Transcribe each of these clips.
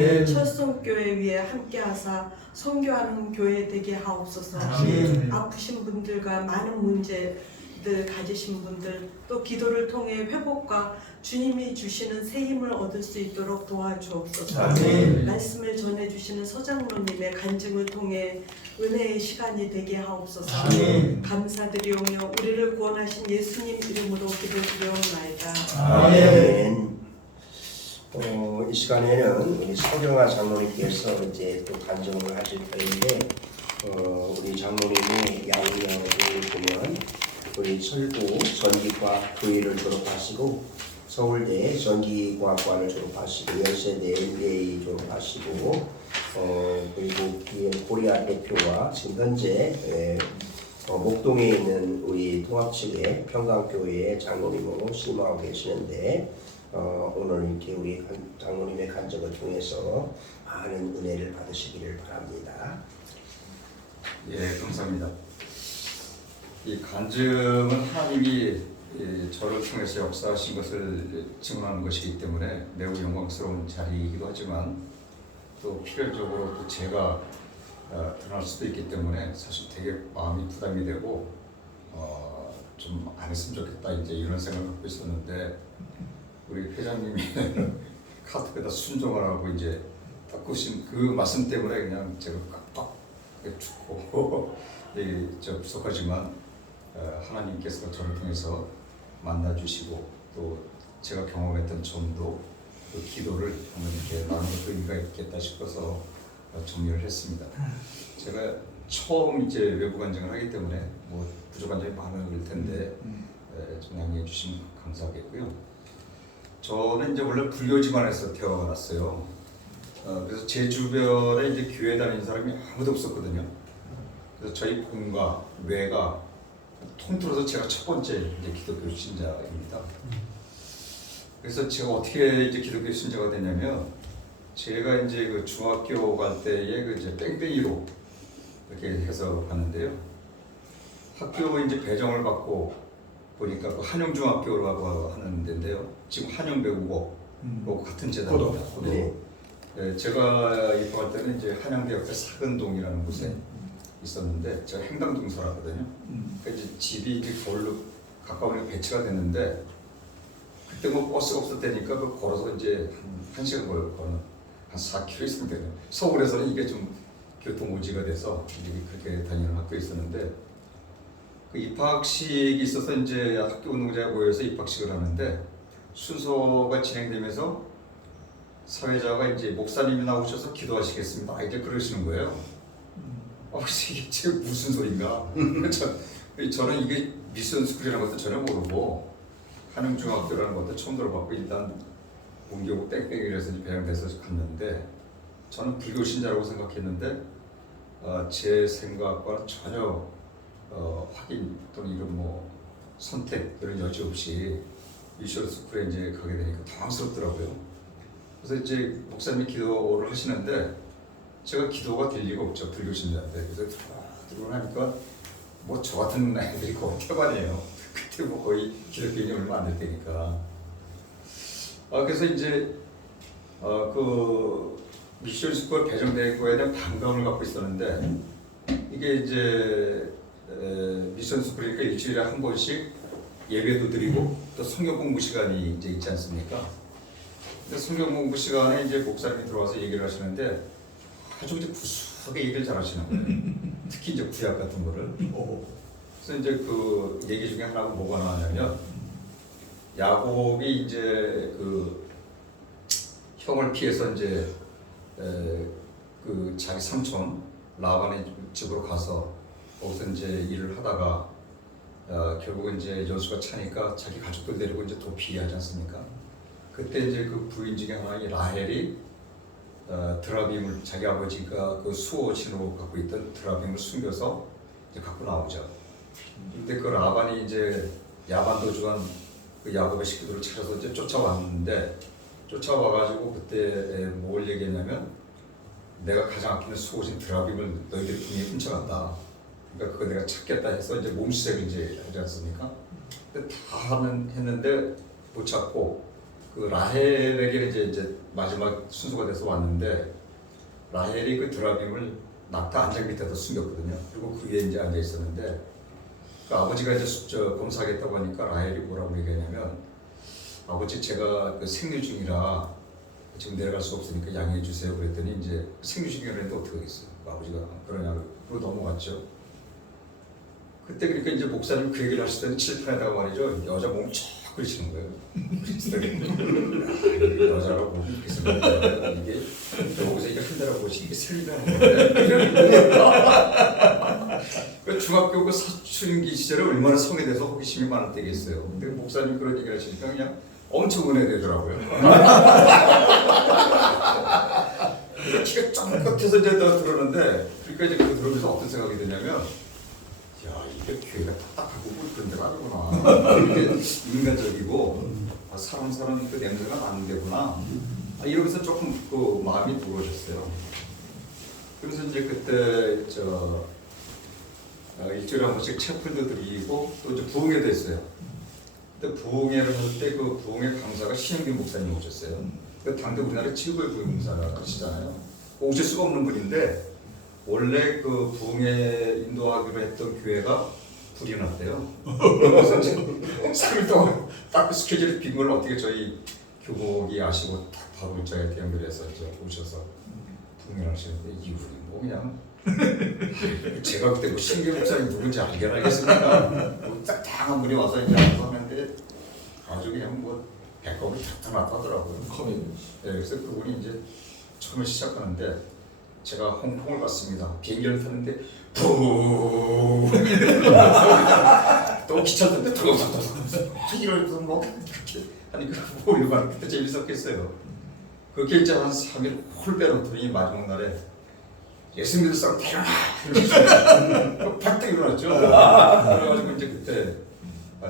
아멘. 철성교회 위에 함께하사 선교하는 교회 되게 하옵소서. 아멘. 아프신 분들과 많은 문제들 가지신 분들 또 기도를 통해 회복과 주님이 주시는 새 힘을 얻을 수 있도록 도와주옵소서. 아멘. 말씀을 전해주시는 서장로님의 간증을 통해 은혜의 시간이 되게 하옵소서. 아멘. 감사드리오며 우리를 구원하신 예수님 이름으로 기도드리옵나이다. 아멘. 이 시간에는 우리 서경아 장로님께서 이제 또 간증을 하실 터인데, 우리 장로님의 양력을 보면 우리 설부 전기과학 교회를 졸업하시고 서울대 전기과학과를 졸업하시고 연세대 MBA 졸업하시고 그리고 코리아 대표와 지금 현재 목동에 있는 우리 통합측의 평강교회의 장로님으로 심화하고 계시는데, 오늘 이렇게 우리 장로님의 간증을 통해서 많은 은혜를 받으시기를 바랍니다. 예, 감사합니다. 이 간증은 하나님이 저를 통해서 역사하신 것을 증언하는 것이기 때문에 매우 영광스러운 자리이기도 하지만 또 필연적으로 또 제가 드러날 수도 있기 때문에 사실 되게 마음이 부담이 되고 좀 안 했으면 좋겠다 이제 이런 생각을 갖고 있었는데 우리 회장님이 카톡에다 순종하라고 이제 딱 구신 그 말씀 때문에 그냥 제가 깜빡 죽고 부족하지만 하나님께서 저를 통해서 만나 주시고 또 제가 경험했던 점도 그 기도를 한번 이렇게 나누는 것도 의미가 있겠다 싶어서 정리를 했습니다. 제가 처음 이제 외부 간증을 하기 때문에 뭐 부족한 점이 많을 텐데 좀 양해해 주시면 감사하겠고요. 저는 이제 원래 불교 집안에서 태어났어요. 그래서 제 주변에 이제 교회 다니는 사람이 아무도 없었거든요. 그래서 저희 본가, 외가 통틀어서 제가 첫 번째 이제 기독교 신자입니다. 그래서 제가 어떻게 이제 기독교 신자가 됐냐면, 제가 이제 그 중학교 갈 때에 그 이제 뺑뺑이로 이렇게 해서 갔는데요. 학교 이제 배정을 받고 보니까 그 한영중학교라고 하는 데인데요. 지금 한영배우고 뭐 같은 재단입니다. 네. 네, 제가 입학할 때는 이제 한양대학교 사근동이라는 곳에 있었는데 제가 행당동 살았거든요. 그러니까 이제 집이 이제 거울로 가까우니까 배치가 됐는데 그때 뭐 버스가 없을 때니까 그 걸어서 이제 한 시간 걸는 한 4km 있으면 되네요. 서울에서는 이게 좀 교통 오지가 돼서 이제 그렇게 다니는 학교에 있었는데 그 입학식이 있어서 이제 학교 운동자가 모여서 입학식을 하는데 순서가 진행되면서 사회자가 이제 목사님이 나오셔서 기도하시겠습니다. 이제 그러시는 거예요. 이게 지금 무슨 소린가? 저는 이게 미션 스쿨이라는 것도 전혀 모르고 한영중학교라는 것도 처음 들어봤고 일단 문교국 땡땡이라서 배양돼서 갔는데 저는 불교 신자라고 생각했는데 제 생각과는 전혀 확인 또는 이런 뭐 선택 이런 여지 없이 미션 스쿨에 이제 가게 되니까 당황스럽더라고요. 그래서 이제 목사님이 기도를 하시는데 제가 기도가 될 리가 없죠, 불교 신자인데. 그래서 들어오고 나니까 뭐 저 같은 아이들이 거의 태반이에요. 그때 뭐 거의 기독교인이 얼마 안 될 때니까. 그래서 이제 그 미션 스쿨 배정된 거에 대한 반감을 갖고 있었는데 이게 이제 미션 스쿨이니까 일주일에 한 번씩 예배도 드리고 또 성경 공부 시간이 이제 있지 않습니까? 근데 성경 공부 시간에 이제 목사님이 들어와서 얘기를 하시는데 아주 이제 구수하게 얘기를 잘 하시는 거예요. 특히 이제 구약 같은 거를. 그래서 이제 그 얘기 중에 하나가 뭐가 나왔냐면 야곱이 이제 그 형을 피해서 이제 그 자기 삼촌 라반의 집으로 가서 거기서 이제 일을 하다가 결국은 이제 연수가 차니까 자기 가족들 데리고 이제 도피하지 않습니까? 그때 이제 그 부인 중에 하나인 라헬이 드라빔을 자기 아버지가 그 수호신으로 갖고 있던 드라빔을 숨겨서 이제 갖고 나오죠. 근데 그 라반이 이제 야반도주한 그 야곱의 식구들을 찾아서 이제 쫓아왔는데 쫓아와가지고 그때 뭘 얘기했냐면 내가 가장 아끼는 수호신 드라빔을 너희들이 분명히 훔쳐간다. 그러니까 그거 내가 찾겠다 해서 이제 몸수색을 이제 하지 않습니까? 근데 다 했는데 못 찾고 그 라헬에게 이제 마지막 순서가 돼서 왔는데 라헬이 그 드라빔을 낙타 안장 밑에다 숨겼거든요. 그리고 그 위에 이제 앉아 있었는데 그 아버지가 이제 검사하겠다고 하니까 라헬이 뭐라고 얘기하냐면 아버지 제가 그 생리 중이라 지금 내려갈 수 없으니까 양해해 주세요. 그랬더니 이제 생리 중이라는데 어떻게 하겠어요? 그 아버지가 그러냐고 그러고 넘어갔죠. 그때 그러니까 이제 목사님 그 얘기를 하실 때는 칠판에다가 말이죠 여자 몸을 쫙 그리시는 거예요. 여자가 몸이 이렇게 생겼다. 이게 거기서 이게 흔들어 보시 이게 슬리라는 건데. 그 중학교 그 사춘기 시절에 얼마나 성에 대해서 호기심이 많을 때겠어요. 근데 목사님 그런 얘기를 하시니까 그냥 엄청 은혜되더라고요. 키가 쫙 끝에서 이제 들었는데 그러니까 이제 그 들으면서 어떤 생각이 드냐면. 야 이게 교회가 딱딱하고 그런 데가 아니구나. 이렇게 인간적이고 사람 그 냄새가 나는 데구나. 이러면서 조금 그 마음이 무거워졌어요. 그래서 이제 그때 일주일에 한 번씩 채플도 드리고 또 이제 부흥회도 했어요. 근데 부흥회를 할 때 그 부흥회 강사가 신영균 목사님 오셨어요. 그 당대 우리나라 최고의 부흥사시잖아요. 오실 수가 없는 분인데. 원래 그 부흥회 인도하기로 했던 교회가 불이 났대요. 그래서 이제 3일 동안 딱 그 스케줄이 빈 걸 어떻게 저희 교복이 아시고 딱 바로 저희한테 연결해서 오셔서 부흥회를 하시는데 이분이 뭐 그냥 제가 그때 뭐 신규 목사님 누군지 알긴 알겠습니다. 뭐 딱딱한 분이 와서 이제 하는데 아주 그냥 뭐 배꼽이 탁탁 하더라고요. 네, 그래서 그분이 이제 처음에 시작하는데 제가 홍콩을 갔습니다. 비행기를 탔는데 푸 또 기차 탔는데 이러면서 뭐 그렇게 하니까 뭐 얼마나 그때 재밌었겠어요. 그렇게 이제 한 3일 홀 빼놓더니 마지막 날에 예수 믿을 사람 데려라 이러면서 팍 일어났죠. 그래가지고 이제 그때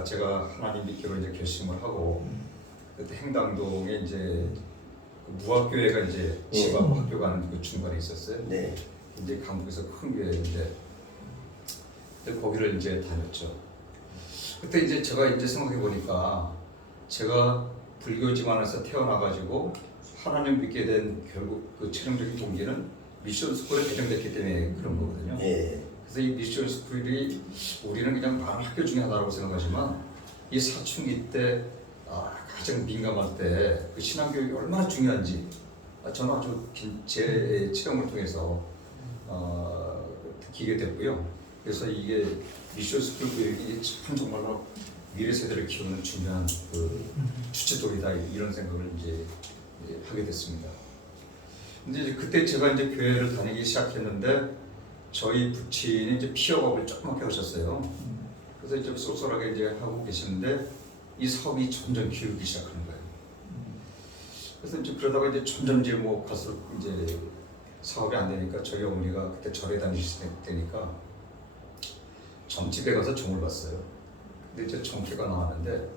제가 하나님 믿기로 이제 결심을 하고 그때 행당동에 이제 무학교회가 이제 집하고 학교 가는 그 중간에 있었어요. 네. 이제 강북에서 큰 교회인데 거기를 이제 다녔죠. 그때 이제 제가 이제 생각해 보니까 제가 불교 집안에서 태어나가지고 하나님 믿게 된 결국 그 최종적인 동기는 미션 스쿨에 배정됐기 때문에 그런 거거든요. 네. 그래서 이 미션 스쿨이 우리는 그냥 많은 학교 중에 하나라고 생각하지만 이 사춘기 때 가장 민감할 때 그 신앙교육이 얼마나 중요한지 저는 아주 제 체험을 통해서 듣게 됐고요. 그래서 이게 미션 스쿨 교육이 참 정말로 미래 세대를 키우는 중요한 그 주체돌이다 이런 생각을 이제 하게 됐습니다. 근데 이제 그때 제가 이제 교회를 다니기 시작했는데 저희 부친이 이제 피어업을 조그맣게 하셨어요. 그래서 이제 쏠쏠하게 이제 하고 계시는데 이 사업이 점점 기울기 시작하는 거예요. 그래서 이제 그러다가 이제 점점 이제 뭐 갈수록 이제 사업이 안 되니까 저희 어머니가 그때 절에 다니실 때니까 점집에 가서 종을 봤어요. 근데 이제 정회가 나왔는데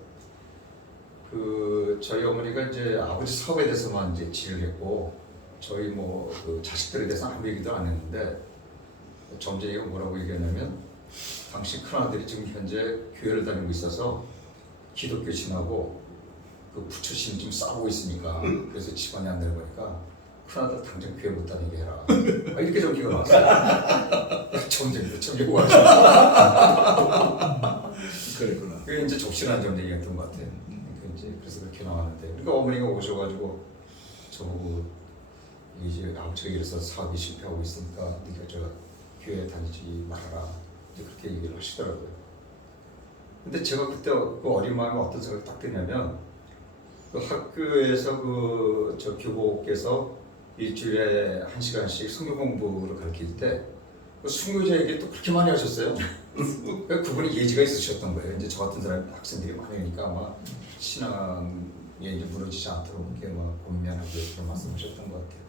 그 저희 어머니가 이제 아버지 사업에 대해서만 이제 지휘를 했고 저희 뭐 그 자식들에 대해서 아무 얘기도 안 했는데 점쟁이가 뭐라고 얘기했냐면 당신 큰아들이 지금 현재 교회를 다니고 있어서 기독교 신하고 그 부처 신 좀 싸우고 있으니까 그래서 집안이 안 되는 거니까 큰아들 당장 교회 못 다니게 해라. 이렇게 점기가 나왔어요. 점쟁이도 점쟁이고 와서 그랬구나. 그게 이제 적신한 점쟁이였던 것 같아요. 그래서 그렇게 나왔는데 그러니까 어머니가 오셔가지고 저보고 이제 아버지가 이래서 사업이 실패하고 있으니까 네가 저 교회 다니지 말아라 이제 그렇게 얘기를 하시더라고요. 근데 제가 그때 그 어린 마음에 어떤 생각이 딱 드냐면 그 학교에서 그 저 교복께서 일주일에 1시간씩 성경 공부를 가르칠 때 그 순교자에게 또 그렇게 많이 하셨어요. 그분이 예지가 있으셨던 거예요. 이제 저 같은 사람 학생들이 많으니까 아마 신앙에 이제 무너지지 않도록 이렇게 막 권면하고 그런 말씀하셨던 것 같아요.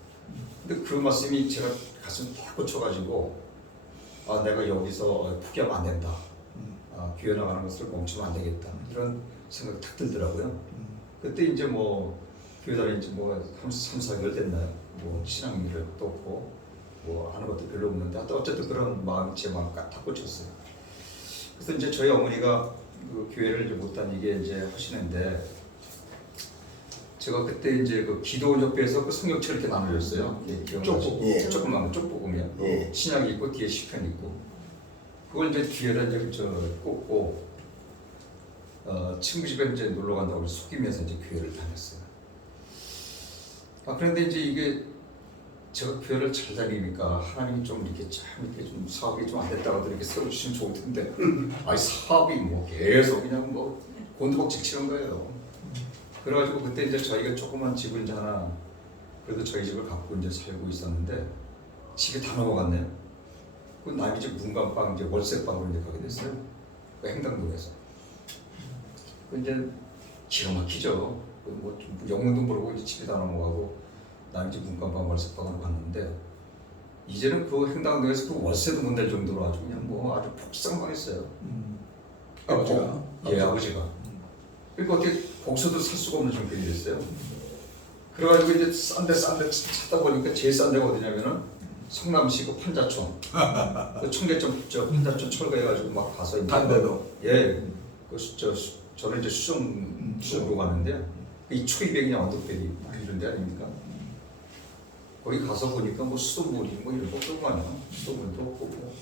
근데 그 말씀이 제가 가슴 딱 꽂혀가지고 내가 여기서 포기하면 안 된다. 교회 나가는 것을 멈추면 안 되겠다. 이런 생각이 딱 들더라고요. 그때 이제 뭐 교회 다닌 지 뭐 3, 4개월 됐나요? 뭐 신앙 일을 또 없고 뭐 하는 것도 별로 없는데 어쨌든 그런 마음이 제 마음 딱 꽂혔어요. 그래서 이제 저희 어머니가 그 교회를 이제 못 다니게 이제 하시는데 제가 그때 이제 그 기도원협회에서 그 성경책 이렇게 나눠줬어요. 쪽복음. 예. 조그만 거 쪽복음이요. 예. 신약이 있고 뒤에 시편 있고 그걸 이제 뒤에다 이제 꽂고 친구 집에 이제 놀러 간다고 속이면서 이제 교회를 다녔어요. 그런데 이제 이게 제가 교회를 잘 다니니까 하나님이 좀 이렇게 참 이렇게 좀 사업이 좀 안 됐다고 이렇게 세워주시면 좋을 텐데 아니 사업이 뭐 계속 그냥 뭐 곤두박질 치는 거예요. 그래가지고 그때 이제 저희가 조그만 집을 이제 하나 그래도 저희 집을 갖고 이제 살고 있었는데 집이 다 넘어갔네요. 그 남이 이제 문간방 이제 월세방으로 이제 가게 됐어요. 그 행당동에서. 그 이제 기가 막히죠. 뭐 영문도 모르고 이제 집이 다 넘어가고 남이 이제 문간방 월세방으로 갔는데 이제는 그 행당동에서 그 월세도 못 낼 정도로 아주 그냥 뭐 아주 폭삭망했어요. 아버지가? 예, 아버지가. 그러니까 어떻게 복서도 살 수가 없는 형편이 됐어요. 그래가지고 이제 싼데 찾다 보니까 제일 싼 데가 어디냐면은 성남시 그 판자촌, 그 청계천 저 판자촌 철거해가지고 막 가서 이제 단대도. 예, 저는 이제 수정으로 가는데 이 초이백이 그냥 언덕배기 이런 데 아닙니까? 거기 가서 보니까 뭐 수돗물이 뭐 이런 것도 없고 수돗물도 없고 뭐.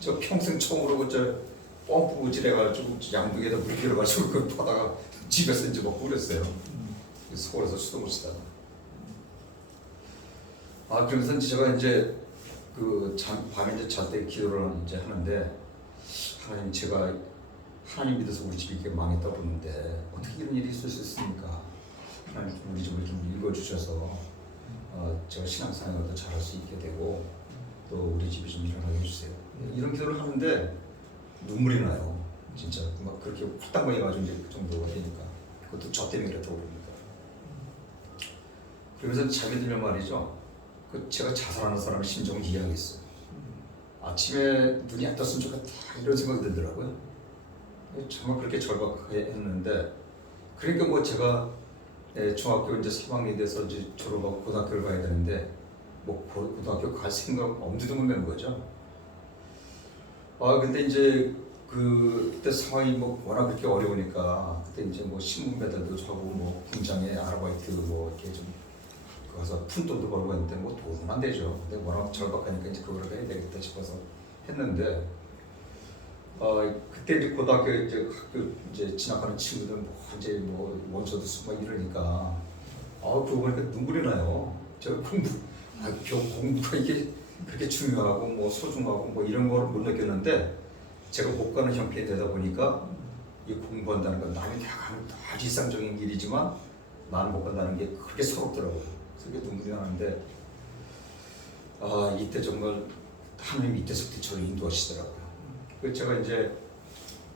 저 평생 처음으로 그저 펌프질해가지고 양동에다 물 길어가지고 그걸 퍼다가 집에서 이제 먹고 그랬어요. 서울에서 수돗물 쓰다가. 그러면서 제가 이제 그 밤에 이제 잘 때 기도를 이제 하는데 하나님 제가 하나님 믿어서 우리 집이 이렇게 망했다 보는데 어떻게 이런 일이 있을 수 있습니까? 하나님 좀 우리 집을 좀 읽어주셔서 제가 신앙생활을 더 잘할 수 있게 되고 또 우리 집이 좀 일어나게 해주세요. 이런 기도를 하는데 눈물이 나요. 진짜 막 그렇게 홀딱거리 가지고 이제 그 정도가 되니까 그것도 저 때문에 그랬다고 그러니까. 그러면서 자기들면 말이죠. 그 제가 자살하는 사람의 심정을 이해하겠어요. 아침에 눈이 안 떴으면 좋겠다 이런 생각이 들더라고요. 정말 그렇게 절박했는데 그러니까 뭐 제가 중학교 이제 3학년이 돼서 이제 졸업하고 고등학교를 가야 되는데 뭐 고등학교 갈 생각 엄두도 못 내는 거죠. 근데 이제 그때 상황이 뭐 워낙 그렇게 어려우니까 그때 이제 뭐 신문 배달도 하고 뭐 공장에 아르바이트 뭐 이렇게 좀 가서 푼돈도 벌고 했는데 뭐 돈은 안 되죠. 근데 워낙 절박하니까 이제 그거를 해야 되겠다 싶어서 했는데 그때 이제 고등학교 이제 학교 이제 진학하는 친구들 뭐 이제 뭐 원서도 쓰고 막 이러니까 그거 보니까 눈물이 나요. 제가 공부가 이게 그렇게 중요하고 뭐 소중하고 뭐 이런 거를 못 느꼈는데 제가 못 가는 형편이 되다 보니까 이 공부한다는 건 남이 다 가는 아주 일상적인 일이지만 나는 못 간다는 게 그렇게 서럽더라고요. 그게 눈물이 나는데 이때 정말 하나님이 이때서부터 저를 인도하시더라고요. 그 제가 이제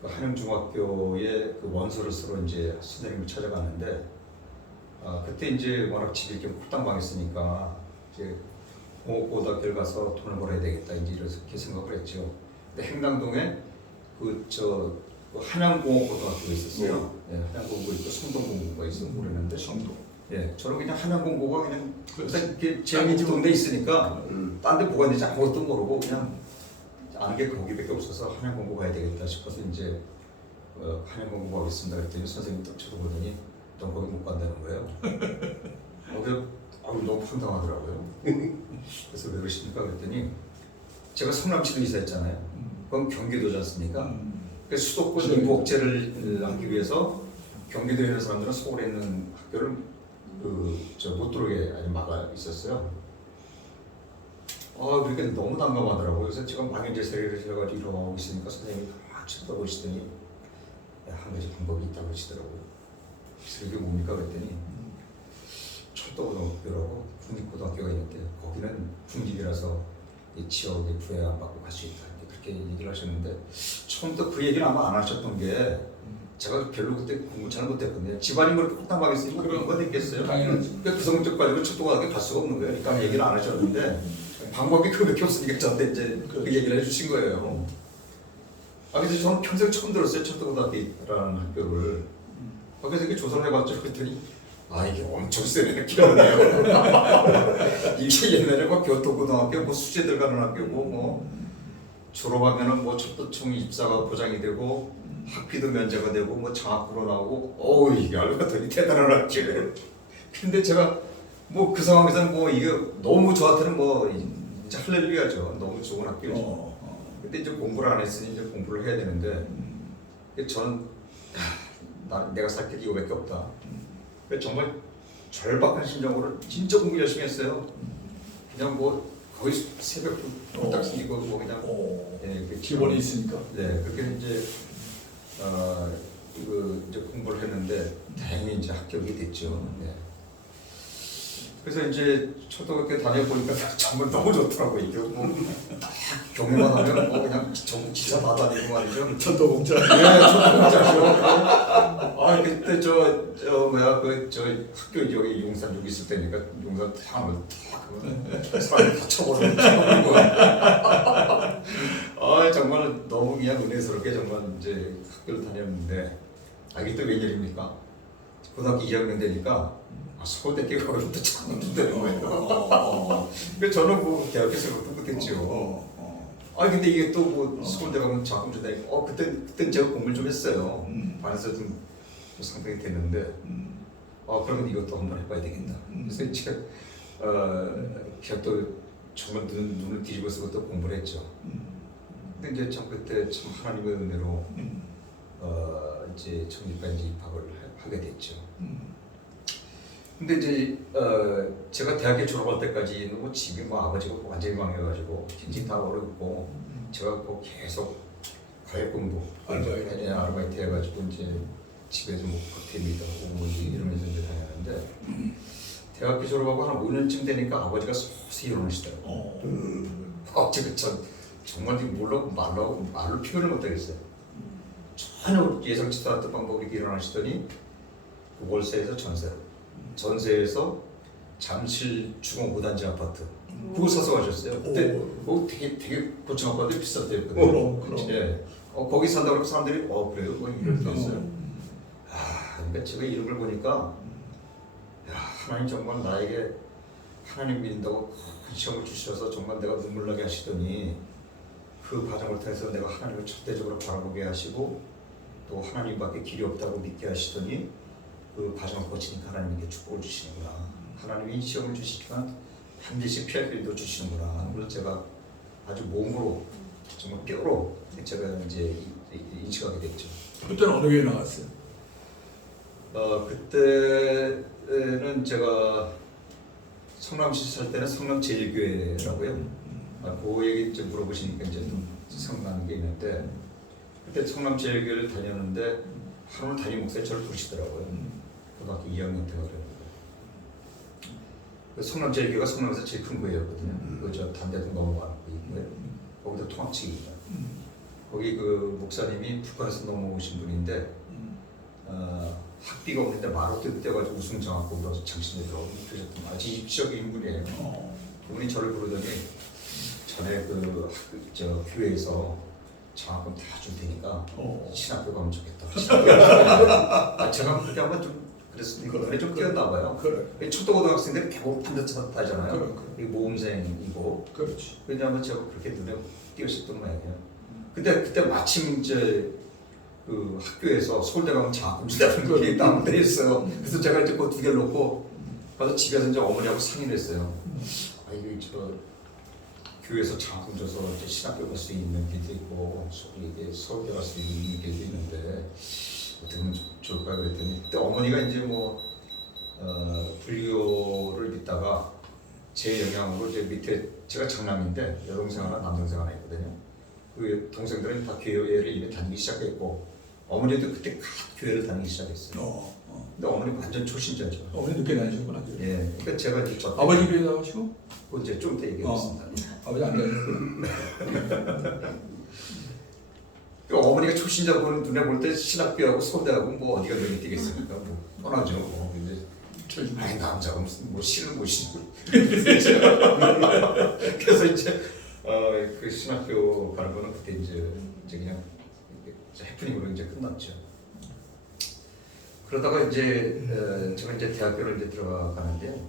한영중학교에 그 원서를 쓰러 이제 선생님을 찾아갔는데 그때 이제 워낙 집이 이렇게 홀딱 망했으니까 이제 고등학교를 가서 돈을 벌어야 되겠다 이제 이렇게 생각을 했죠. 근데 행당동에 그 한양공업고등학교가 있었어요. 네. 한양공고 있고 성동공고가 있어 모르는데 성동. 예, 저는 그냥 한양공고가 그냥 제 동네에 있으니까 딴 데 뭐가 있는지 아무것도 모르고 그냥 아는 게 거기밖에 없어서 한양공고 가야 되겠다 싶어서 이제 한양공고 가겠습니다 그랬더니 선생님이 딱 쳐다보더니 넌 거기 못 간다는 거예요. 너무 황당하더라고요. 그래서 왜 그러십니까 그랬더니 제가 성남시도 이사했잖아요. 그건 경기도지 않습니까? 그래서 수도권 인구 억제를 하기 위해서 경기도에 있는 사람들은 서울에 있는 학교를 못 들어오게 아주 막아 있었어요. 그러니까 너무 난감하더라고요. 그래서 제가 망연자세를 해가지고 이러고 있으니까 선생님이 막 쳐다보시더니 한 가지 방법이 있다고 하시더라고요. 그래서 이게 뭡니까 그랬더니 철도고등학교라고 국립고등학교가 있는데 거기는 중립이라서 이 지역의 부에 안 받고 갈 수 있다. 그렇게 얘기를 하셨는데 처음부터 그 얘기를 아마 안 하셨던 게 제가 별로 그때 공부 잘 못했거든요. 집안이 뭐 이렇게 홀딱하게 있으니까 그런 거 됐겠어요. 당연하지. 그 성적 가지고 철도고등학교 갈 수가 없는 거예요. 그러니까 얘기를 안 하셨는데 방법이 그밖에 없으니까 저한테 이제 그 얘기를 해주신 거예요. 그래서 저는 평생 처음 들었어요. 철도고등학교라는 학교를. 그래서 이렇게 조사를 해봤죠. 그랬더니 이게 엄청 세네 기억나요. 이게 옛날에 막 교토고등학교, 뭐 수제들 가는 학교고 뭐 졸업하면은 뭐 첩도청 입사가 보장이 되고 학비도 면제가 되고 뭐 장학금으로 나오고 어우 이게 알고 봤더니 대단한 학교. 근데 제가 뭐 그 상황에서는 뭐 이게 너무 저한테는 뭐 진짜 할렐루야죠. 너무 좋은 학교죠. 근데 이제 공부를 안 했으니 이제 공부를 해야 되는데 저는 내가 살 길이 이거밖에 없다. 정말 절박한 심정으로 진짜 공부 열심히 했어요. 그냥 뭐 거의 새벽부터 딱 쓰고 뭐 그냥 그 기본이 있으니까. 네 그렇게 이제 이거 이제 공부를 했는데 다행히 이제 합격이 됐죠. 네. 그래서 이제 초등학교 다녀보니까 정말 너무 좋더라고요. 이게 뭐 경험만 하면 뭐 그냥 전국 기사 다 다니고 말이죠. 천도 공짜. 예, 저도 공짜죠. 아 그때 저 뭐야 저 학교 저기 용산 여기 있을 때니까 용산 탕을 탁 사람 다 쳐버리고 아 정말 너무 그냥 은혜스럽게 정말 이제 학교를 다녔는데 이게 또 웬일입니까? 고등학교 2학년 되니까 서울대학교 가면 또 장학금 되는 거예요. 그러니까 저는 뭐 대학교 생각도 못했죠. 근데 이게 또 뭐 서울대 가면 장학금 준다니까 그땐 제가 공부를 좀 했어요. 반에서 좀 상당히 됐는데 그러면 이것도 한번 해봐야 되겠다. 그래서 제가 제가 또 정말 눈을 뒤집어서 또 공부를 했죠. 근데 이제 참 그때 참 하나님의 은혜로 이제 정리까지 입학을 하게 됐죠. 근데 이제 제가 대학교 졸업할 때까지는 뭐 집이 뭐 아버지가 완전히 망해가지고 굉장히 다 어렵고 제가 뭐 계속 과외 공부 아르바이트 해가지고 이제 집에서 뭐 커피미도 하고 뭐 이러면서 이제 다녔는데 대학교 졸업하고 한 5년쯤 되니까 아버지가 서서히 일어나시더라고요. 제가 정말 말로 표현을 못하겠어요. 전혀 예상치도 않았던 방법으로 이렇게 일어나시더니 그 월세에서 전세에서 잠실 중앙 5단지 아파트 그거 사서 가셨어요. 그때 뭐 되게 고층 아파트 비쌀 때였거든요. 그럼. 예. 거기 산다고 해서 사람들이 그래요? 뭐 이럴 때였어요. 그러니까 제가 이런 걸 보니까 하나님 정말 나에게 하나님 믿는다고 큰 시험을 주셔서 정말 내가 눈물 나게 하시더니 그 과정을 통해서 내가 하나님을 절대적으로 바라보게 하시고 또 하나님밖에 길이 없다고 믿게 하시더니 그 과정을 거치니까 하나님께 축복을 주시는구나. 하나님이 시험을 주시지만 반드시 피할 길도 주시는구나. 그래서 제가 아주 몸으로 정말 뼈로 제가 이제 인식하게 됐죠. 그때는 어느 교회 나갔어요? 그때는 제가 성남시 살 때는 성남제일교회라고요. 그 얘기 이제 물어보시니까 이제 좀 생각나는 게 있는데 그때 성남제일교회를 다녔는데 하루는 담임 목사님 저를 부르시더라고요. 고등학교 2학년 때가 그랬는데 성남제일교회가 성남에서 제일 큰 교회였거든요. 저 단대도 넘어가는 교회 거기도 통합측입니다. 거기 그 목사님이 북한에서 넘어오신 분인데 학비가 없는데 마로떼도 떼가지고 우승 장학금으로 장신에 들어오고 그러셨던 아주 입시적인 분이에요. 그분이 저를 부르더니 전에 저 교회에서 장학금 다 줄 테니까 신학교 가면 좋겠다. 제가 그렇게 한번 좀 그랬으니까 눈에 좀 띄었나 봐요. 그래. 초등고등학생들이 대부분 반듯 하잖아요. 그래. 모범생이고. 그렇지. 왜냐하면 제가 그렇게 눈에 띄었었던 모양이에요. 근데 그때 마침 이제 그 학교에서 서울대 가면 장학금 준다는 게 나온데 있어요. 그래서 제가 이제 그 두 개를 놓고 가서 집에서 이제 어머니하고 상의를 했어요. 이게 저 교회에서 장학금 줘서 이제 신학교 갈 수 있는 길도 있고 이게 서울대 갈 수 있는 길도 있는데 어떻게 하면 좋을까 그랬더니 그때 어머니가 이제 뭐 불교를 믿다가 제 영향으로 이제 밑에 제가 장남인데 여동생 하나 남동생 하나 있거든요. 그 동생들은 다 교회를 이미 다니기 시작했고 어머니도 그때 교회를 다니기 시작했어요. 근데 어머니 완전 초신자죠. 어머니 늦게 다니셨구나. 예, 그러니까 제가 이제 아버지 교회 나가시고? 이제 좀 이따 얘기하겠습니다. 아버지 안 다니셨구나. 그 어머니가 초신자 보는 눈에 볼 때 신학교하고 서울대하고 뭐 어디가 눈에 띄겠습니까? 뭐 뻔하죠. 근데 남자가 무슨 뭐 실을 못 신고 그래서 이제 그 신학교 가는 거는 그때 이제 그냥 해프닝으로 이제 끝났죠. 그러다가 이제 제가 이제 대학교를 이제 들어가는데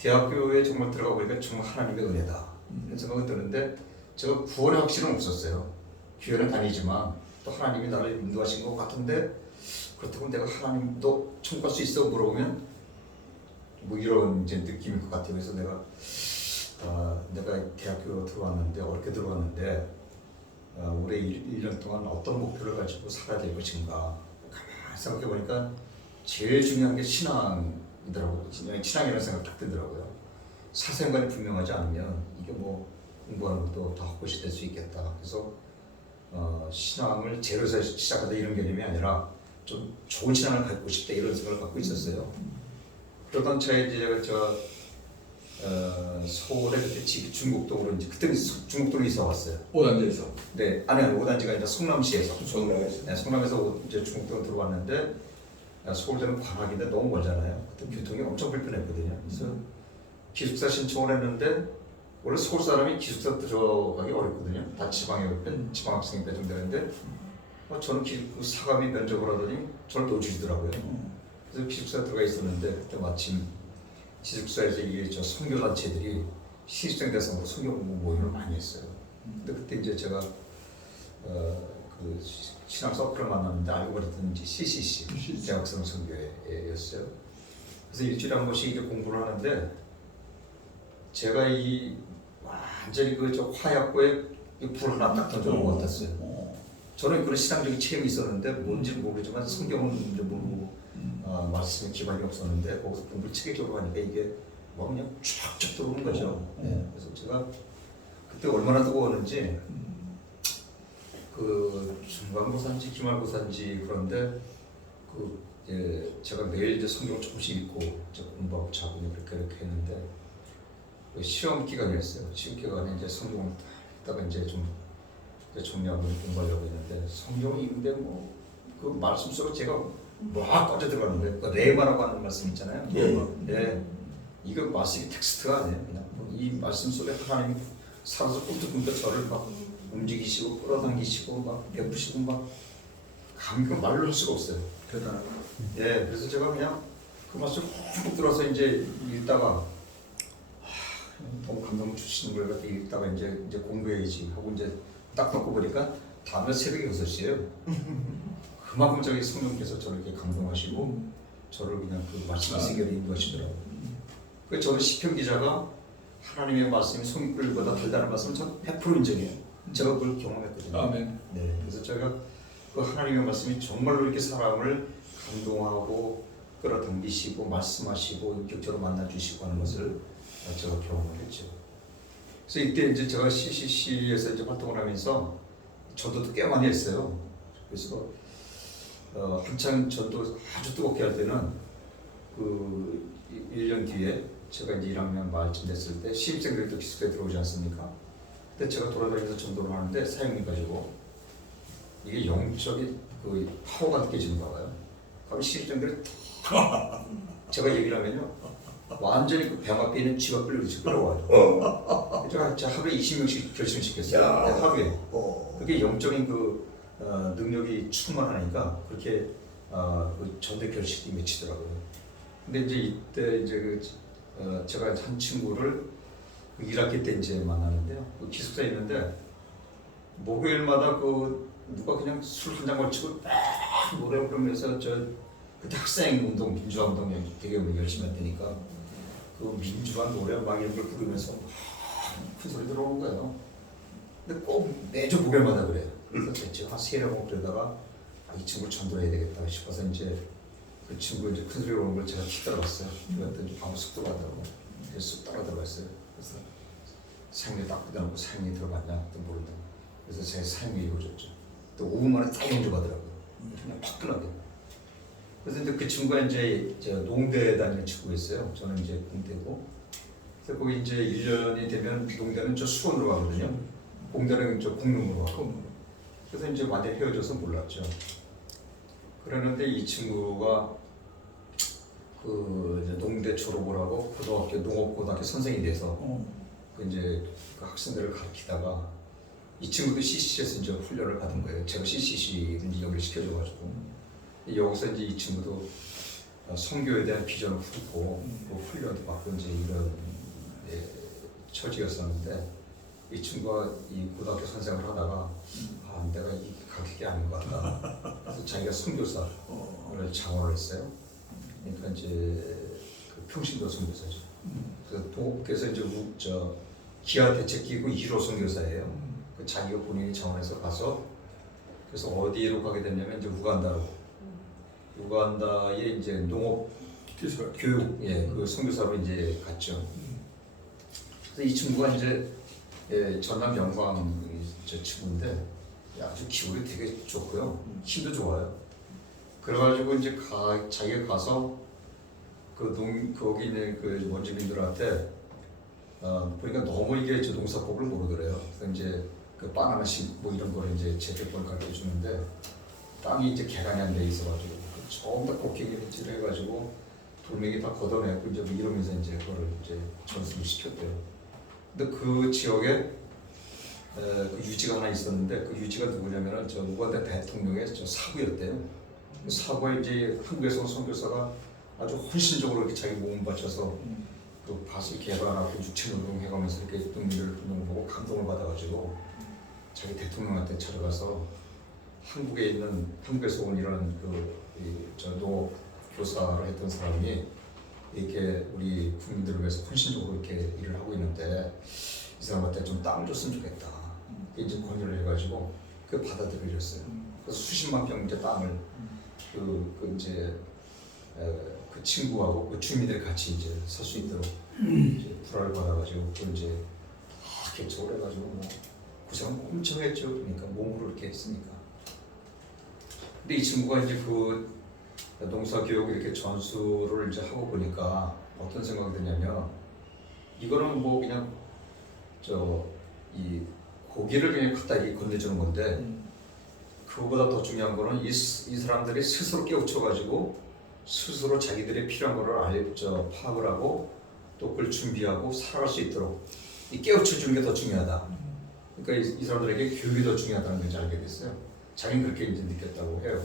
대학교에 정말 들어가 보니까 정말 하나님의 은혜다 이런 생각이 드는데 제가 구원의 확신은 없었어요. 교회는 다니지만 또 하나님이 나를 인도하신 것 같은데 그렇다고 내가 하나님도 천국 갈 수 있어 물어보면 뭐 이런 이제 느낌일 것 같아요. 그래서 내가 대학교 들어왔는데 어렵게 들어왔는데 올해 1년 동안 어떤 목표를 가지고 살아야 될 것인가 가만히 생각해 보니까 제일 중요한 게 신앙이더라고요. 신앙이라는 생각 딱 들더라고요. 사생관이 분명하지 않으면 이게 뭐 공부하는 것도 더 헛것이 될 수 있겠다. 그래서 신앙을 제로에서 시작하다 이런 개념이 아니라 좀 좋은 신앙을 갖고 싶다 이런 생각을 갖고 있었어요. 그러던 차에 이제 제가 서울에 그때 중국동으로 이제 그때 중국동에 이사 왔어요. 5단지에서. 네, 아니 5단지가 아니라 성남시에서. 성남에서. 네, 성남에서 이제 중국동 들어왔는데 서울대는 관악인데 너무 멀잖아요. 그때 교통이 엄청 불편했거든요. 그래서 기숙사 신청을 했는데 원래 서울 사람이 기숙사 들어가기 어렵거든요. 다 지방 학생이 배정되는데 저는 그 사감이 면접을 하더니 저를 넣어주시더라고요. 그래서 기숙사에 들어가 있었는데 그때 마침 기숙사에서 이게 저 선교 단체들이 신입생 대상으로 선교 공부 모임을 많이 했어요. 근데 그때 이제 제가 그 신앙 서클을 만났는데 알고 보니까 이제 CCC 대학생 선교회였어요. 그래서 일주일에 한 번씩 이제 공부를 하는데 제가 이 완전히 그 화약고에 불 하나 딱 던져놓은 것 같았어요. 저는 그런 신앙적인 체험이 있었는데 뭔지 모르지만 성경은 이제 모르고 말씀에 기반이 없었는데 거기서 공부를 체계적으로 하니까 이게 뭐 그냥 쫙쫙 들어오는 거죠. 네. 그래서 제가 그때 얼마나 뜨거웠는지 그 중간고사인지 기말고사인지 그런데 그 제가 매일 이제 성경을 조금씩 읽고 이제 공부하고 자고 이렇게 했는데 그 시험 기간이었어요. 시험 기간에 이제 성경을 딱 이제 좀 정리하고 공부하려고 했는데 성경을 읽는데 뭐 그 말씀 속에 제가 막 빠져 들어가는 거예요. 그 레마라고 하는 말씀 있잖아요. 네. 이거 말씀이 텍스트가 아니에요. 그냥 이 말씀 속에 하나님이 살아서 꿈틀꿈틀 저를 막 움직이시고 끌어당기시고 막 베푸시고 막 감격을 말로 할 수가 없어요. 대단하다. 네. 그래서 제가 그냥 그 말씀 훅 들어서 이제 읽다가 너무 감동을 주시는 걸 갖다 읽다가 이제 공부해야지 하고 이제 딱 놓고 보니까 다음날 새벽에 6시에요. 그만큼 저기 성령께서 저를 이렇게 감동하시고 저를 그냥 그 말씀의 세계로 인도하시더라고요. 그래서 저는 시편 기자가 하나님의 말씀이 송이꿀보다 달달한 말씀은 전 100% 인정해요. 제가 그걸 경험했거든요. 아멘. 네, 그래서 제가 그 하나님의 말씀이 정말로 이렇게 사람을 감동하고 끌어당기시고 말씀하시고 인격적으로 만나주시고 하는 것을 제가 경험을 했죠. 그래서 이때 이제 제가 CCC에서 이제 활동을 하면서 전도도 꽤 많이 했어요. 그래서 한창 전도 아주 뜨겁게 할 때는 그 1년 뒤에 제가 이제 1학년 말쯤 됐을 때 신입생들이 또 기숙사에 들어오지 않습니까? 그때 제가 돌아다니면서 전도를 하는데 사역님 가지고 이게 영적인 그 파워가 느껴지는가 봐요. 그럼 신입생들이 제가 얘기를 하면요 완전히 그 병 앞에 있는 쥐가 끌어와요. 제가 하루에 20명씩 결심시켰어요. 하루에. 그게 영적인 그 능력이 충만하니까 그렇게 그 전대 결실이 맺히더라고요. 근데 이제 이때 이제 제가 한 친구를 1학기 때 이제 만나는데요. 그 기숙사에 있는데 목요일마다 그 누가 그냥 술 한 잔 걸치고 막 노래 부르면서 그때 학생 운동, 민주화 운동 되게 열심히 했다니까 그 민주화 노래 막 이런 걸 부르면서 큰 소리 들어오는 거예요. 근데 꼭 매주 목요일마다 그래요. 그래서 제가 한 3명 그러다가 이 친구를 전도해야 되겠다 싶어서 이제 그 친구 이제 큰 소리 오는 걸 제가 뒤따라갔어요. 그랬더니 아무 속도가 안 들어가고 그래서 쑥 따라 들어갔어요. 그래서 사형이 딱 끊어놓고 사형이 들어갔냐 또 모른다. 그래서 제가 사형이 이루어졌죠. 또 5분 만에 딱 용접하더라고요. 그냥 화끈하게. 그래서 이제 그 친구가 이제 농대 다니는 친구였어요. 저는 이제 공대고. 그래서 거기 이제 1년이 되면 농대는 저 수원으로 가거든요. 공대는 저 공릉으로 가고. 그래서 이제 완전히 헤어져서 몰랐죠. 그러는데 이 친구가 그 이제 농대 졸업을 하고 고등학교 농업고등학교 선생이 돼서 그 이제 그 학생들을 가르치다가 이 친구도 CCC에서 이제 훈련을 받은 거예요. 제가 CCC를 연결시켜줘가지고 여기서 이제 이 친구도 선교에 대한 비전을 품고 그 훈련도 받고 이제 이런 처지였었는데 이 친구가 이 고등학교 선생을 하다가 내가 이 가격이 아닌 것 같다. 그래서 자기가 선교사를 장원을 했어요. 그러니까 이제 그 평신도 선교사죠. 그래서 이제 기아 대책기구 1호 선교사예요. 그 자기가 본인이 장원해서 가서 그래서 어디로 가게 됐냐면 이제 우간다에 이제 농업 교육 그 선교사로 이제 갔죠. 그래서 이 친구가 이제 전남 영광 저 친구인데 아주 기분이 되게 좋고요, 힘도 좋아요. 그래가지고 이제 자기가 가서 거기 있는 그 원주민들한테 보니까 너무 이게 저 농사법을 모르더래요. 그래서 이제 그 바나나씨 뭐 이런 거를 이제 제대로 가르쳐 주는데 땅이 이제 개간이 안 돼 있어가지고 전부 다 곡괭이질을 해가지고 돌멩이 다 걷어내고 이제 뭐 이러면서 이제 그거를 이제 전수를 시켰대요. 근데 그 지역에 그 유지가 하나 있었는데 그 유지가 누구냐면은 저 우간다 대통령의 저 사부였대요. 그 사부가 이제 한국에서 온 선교사가 아주 헌신적으로 이렇게 자기 몸을 바쳐서 그 밭을 개발하고 육체노동 해가면서 이렇게 농민들 운동을 보고 감동을 받아가지고 자기 대통령한테 찾아가서 한국에서 온 이런 저 농업 교사를 했던 사람이 이렇게 우리 국민들을 위해서 헌신적으로 이렇게 일을 하고 있는데 이 사람한테 좀 땅을 줬으면 좋겠다. 이제 권유를 해가지고 그 받아들여졌어요. 그래서 수십만 평 이제 땅을 그 친구하고 그 주민들이 같이 이제 살 수 있도록 이제 불화를 받아가지고 그 이제 다 개척을 해가지고 뭐 고생을 엄청 했죠. 그러니까 몸으로 이렇게 했으니까. 근데 이 친구가 이제 그 농사 교육 이렇게 전수를 이제 하고 보니까 어떤 생각이 드냐면 이거는 뭐 그냥 이 고기를 그냥 갖다 이렇게 건네주는 건데 그거보다 더 중요한 거는 이 사람들이 스스로 깨우쳐가지고 스스로 자기들의 필요한 거를 파악을 하고 또 그걸 준비하고 살아갈 수 있도록 이 깨우쳐주는 게 더 중요하다. 그러니까 이 사람들에게 교육이 더 중요하다는 걸 이제 알게 됐어요. 자기는 그렇게 이제 느꼈다고 해요.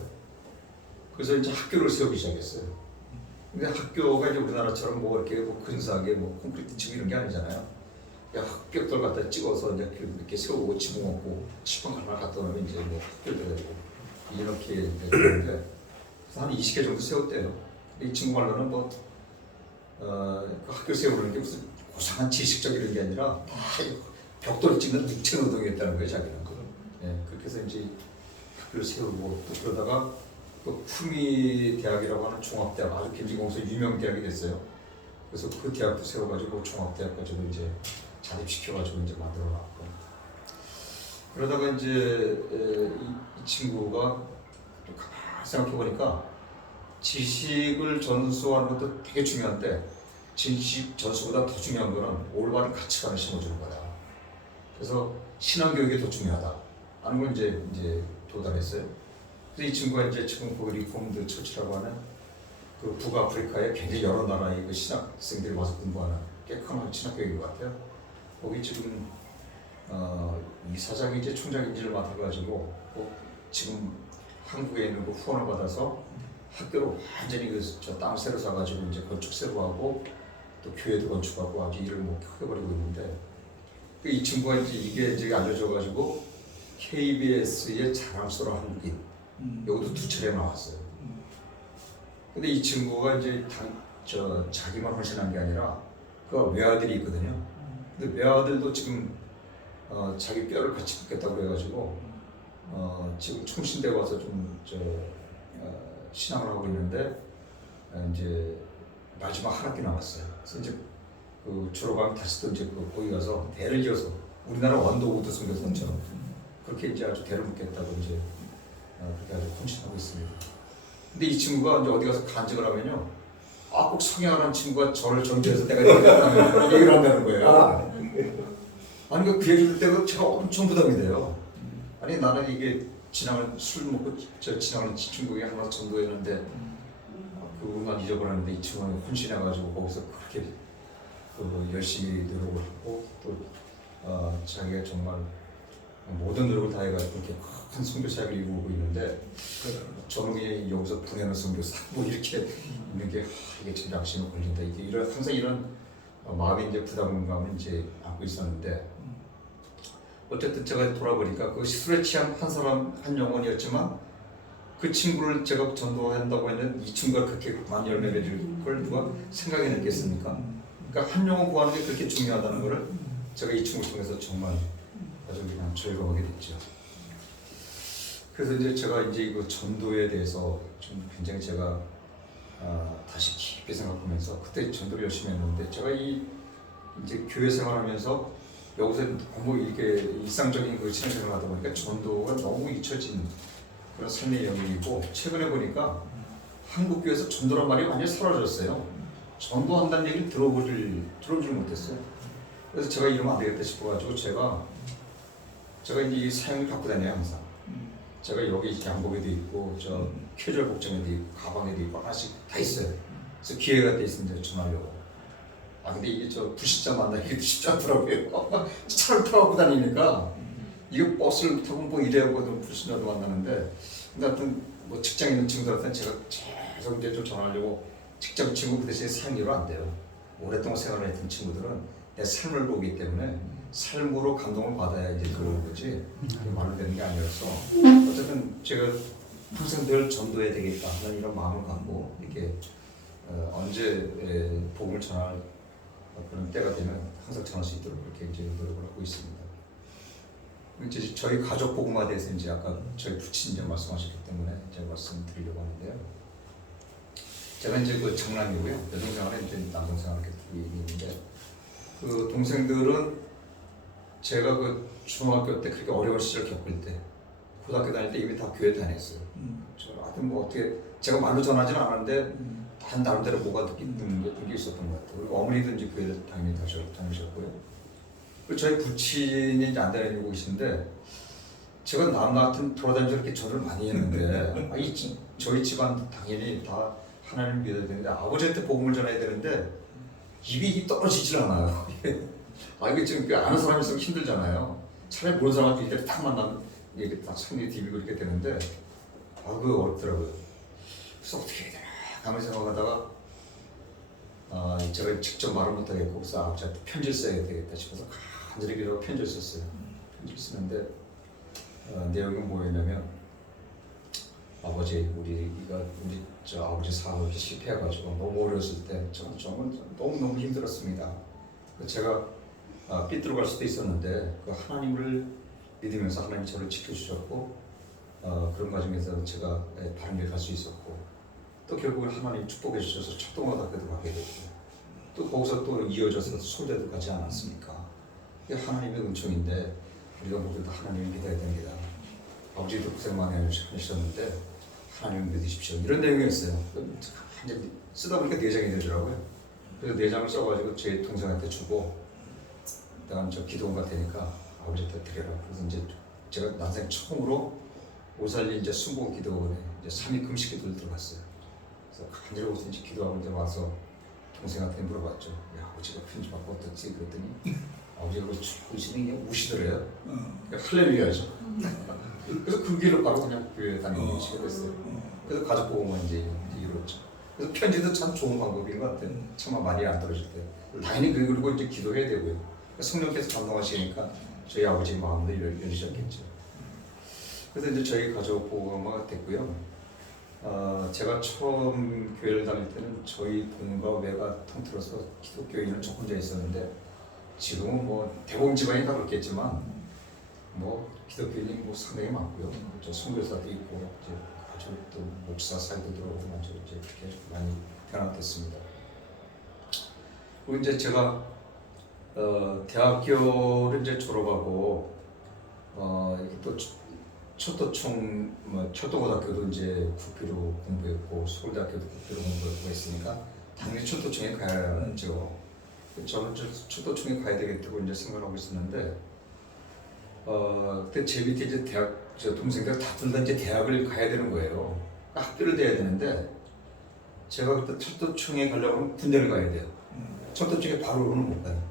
그래서 이제 학교를 세우기 시작했어요. 근데 학교가 이제 우리나라처럼 뭐 이렇게 뭐 근사하게 뭐 콘크리트 치고 이런 게 아니잖아요. 벽돌 갖다 찍어서 이제 이렇게 세우고 지붕 얹고 칠판 하나 갖다 놓으면 이제 뭐 학교도 되고 이렇게 되는데 한 20개 정도 세웠대요. 이 친구 말로는 그 학교 세우는 게 무슨 고상한 지식적인 게 아니라 벽돌 찍는 육체노동이었다는 거예요, 자기는. 그렇게 해서 이제 학교를 세우고 또 그러다가 또 쿠미 대학이라고 하는 종합대학 아주 굉장히 거기서 유명 대학이 됐어요. 그래서 그 대학도 세워가지고 종합대학까지도 이제 자립시켜가지고 이제 만들어놨고 그러다가 이제 이 친구가 또 가만히 생각해보니까 지식을 전수하는 것도 되게 중요한데 지식 전수보다 더 중요한 거는 올바른 가치관을 심어주는 거다. 그래서 신앙교육이 더 중요하다 하는 걸 이제 도달했어요. 그래서 이 친구가 이제 지금 그 리폼드 처치라고 하는 그 북아프리카의 굉장히 여러 나라의 그 신학생들이 와서 공부하는 꽤 큰 신학교육인 것 같아요. 거기 지금 이사장이 이제 총장인지를 맡아가지고 지금 한국에 있는 그 후원을 받아서 학교로 완전히 저 땅 새로 사가지고 이제 건축 새로 하고 또 교회도 건축하고 아주 일을 뭐 크게 벌이고 있는데 이 친구가 이게 이제 알려져가지고 KBS의 자랑스러운 한국인 여기도 2차례 나왔어요. 근데 이 친구가 이제 자기만 헌신한 게 아니라 그 외아들이 있거든요. 근데 외아들도 지금 자기 뼈를 같이 붓겠다고 그래가지고 지금 총신대 와서 좀 신앙을 하고 있는데 이제 마지막 한 학기 남았어요. 그래서 이제 그 졸업하면 다시 또 이제 거기 가서 대를 이어서 우리나라 원더우드 선교사처럼 그렇게 이제 아주 대를 묻겠다고 이제 그렇게 아주 헌신하고 있습니다. 근데 이 친구가 이제 어디 가서 간증을 하면요, 꼭 성향하는 친구가 저를 전제해서 내가 얘기를 한다는 거예요. 아니 그 얘기 들을 때가 제가 엄청 부담이 돼요. 아니 나는 이게 술 먹고 지나가는 친구에게 하나 전도했는데 그것만 잊어버렸는데 이 친구는 헌신해가지고 거기서 그렇게 열심히 노력을 하고 또 자기가 정말 모든 노력을 다해가지고 이렇게 큰 선교사를 이루고 있는데 저는 여기서 보내는 선교사 뭐 이렇게 있는 게 이게 참 양심에 걸린다. 이게 항상 이런 마음의 이제 부담감을 이제 안고 있었는데 어쨌든 제가 돌아보니까 그 술에 취한 한 사람 한 영혼이었지만 그 친구를 제가 전도한다고 했는데 이 친구가 그렇게 만 열매 맺을 걸 누가 생각해냈겠습니까? 그러니까 한 영혼 구하는 게 그렇게 중요하다는 것을 제가 이 친구를 통해서 정말 아주 그냥 즐거워하게 됐죠. 그래서 이제 제가 이제 이거 전도에 대해서 좀 굉장히 제가 다시 깊이 생각하면서 그때 전도를 열심히 했는데 제가 이 이제 교회 생활하면서 여기서 너무 이렇게 일상적인 그 신앙생활을 하다 보니까 전도가 너무 잊혀진 그런 삶의 영역이고 최근에 보니까 한국 교회에서 전도란 말이 완전히 사라졌어요. 전도한다는 얘기를 들어보질 못했어요. 그래서 제가 이러면 안 되겠다 싶어가지고 제가 이제 이 사용을 갖고 다녀요 항상. 제가 여기 양복에도 있고 저 캐주얼 복장에도 있고 가방에도 있고 하나씩 다 있어요. 그래서 기회가 돼 있으면 전하려고. 근데 이게 저 불신자 만나기도 쉽지 않더라고요. 차를 타고 다니니까 이거 버스를 타고 뭐 이래하고도 불신자도 만나는데 근데 하여튼 뭐 직장에 있는 친구들한테는 제가 계속 이제 좀 전하려고 직장 친구 그 대신에 상의로 안 돼요. 오랫동안 생활했던 친구들은 내 삶을 보기 때문에 삶으로 감동을 받아야 이제 그러는 거지 말로 되는 게 아니라서 어쨌든 제가 평생 늘 전도해야 되겠다 하는 이런 마음을 갖고 이렇게 언제 복음을 전할 그런 때가 되면 항상 전할 수 있도록 그렇게 이제 노력을 하고 있습니다. 이제 저희 가족 복음화에 대해서 이제 아까 저희 부친님 말씀하셨기 때문에 제가 말씀드리려고 하는데요. 제가 이제 그 장남이고요. 여동생하고 이제 남동생하고 이렇게 있는데 그 동생들은 제가 그 중학교 때 그렇게 어려운 시절 겪을 때 고등학교 다닐 때 이미 다 교회 다녔어요. 저 하여튼 뭐 어떻게 제가 말로 전하진 않았는데 단 나름대로 뭐가 느끼는 게 있었던 것 같아요. 그리고 어머니도 이제 교회를 당연히 다니셨고요. 그리고 저희 부친이 이제 안 다니고 계신데 제가 남 같은 돌아다니면서 이렇게 전을 많이 했는데 저희 집안 당연히 다 하나님을 믿어야 되는데 아버지한테 복음을 전해야 되는데 입이 떨어지질 않아요. 이게 지금 아는 사람이 있으면 힘들잖아요. 차라리 모르는 사람한테 이렇게 딱 만나면 이게 딱 손이 디비고 이렇게 되는데 그거 어렵더라고요. 그래서 어떻게 해야 되나 가만히 생각하다가 제가 직접 말을 못하겠고 그래서 아버지한테 편지를 써야 되겠다 싶어서 간절히 기도하고 편지를 썼어요. 편지를 쓰는데 내용이 뭐였냐면 아버지 우리 저 아버지 사업이 실패해가지고 너무 어려웠을 때 저는 정말 너무너무 힘들었습니다. 제가 삐뚤어갈 수도 있었는데 그 하나님을 믿으면서 하나님이 저를 지켜주셨고 그런 과정에서 제가 바른 길 갈 수 있었고 또 결국은 하나님 축복해 주셔서 첫동고등학교도 가게 됐고 또 거기서 또 이어져서 소대도 가지 않았습니까? 이게 하나님의 은총인데 우리가 모두 다 하나님을 믿어야 됩니다. 아버지도 고생 많이 하셨는데 하나님을 믿으십시오. 이런 내용이었어요. 쓰다 보니까 4장이 되더라고요. 그래서 4장을 써가지고 제 동생한테 주고 그다음 저 기도원가 되니까 아버지한테 드려라. 그래서 이제 제가 난생 처음으로 오살리 이제 순복 기도원에 이제 3일 금식 기도를 들어갔어요. 그래서 간절히 오서 이제 기도하고 이제 와서 동생한테 물어봤죠. 야, 아버지가 편지 받고 어떻지? 그랬더니 아버지가 그 주시는 게 우시더래요. 할렐루야죠. 그래서 그 길로 바로 그냥 교회 다니는 시가 됐어요. 그래서 가족 보험은 이제 이뤘죠. 그래서 편지도 참 좋은 방법인 것 같아요. 참아 말이 안 떨어질 때. 당연히 그리고 이제 기도해야 되고요. 성령께서 감동하시니까 저희 아버지 마음도 열리셨겠죠. 그래서 이제 저희 가족 보험화가 됐고요. 제가 처음 교회를 다닐 때는 저희 본가 외가 통틀어서 기독교인은 저 혼자 있었는데 지금은 뭐 대부분 집안이 다 그렇겠지만 뭐 기독교인이 뭐 상당히 많고요. 저 선교사도 있고 이제 아주 또 목사 사이도 들어오고 아주 이제 그렇게 많이 변화됐습니다. 그리고 이제 제가 대학교를 이제 졸업하고 이렇게 또 초도총 초도고등학교도 이제 국비로 공부했고 서울대학교도 국비로 공부했고 했으니까 당연히 초도총에 가야죠. 저는 초도총에 가야 되겠다고 이제 생각하고 있었는데 그때 제 밑에 이제 저 동생들 다 둘 다 이제 대학을 가야 되는 거예요. 학교를 대야 되는데 제가 그때 초도총에 가려면 군대를 가야 돼요. 초도총에 바로는 못 가요.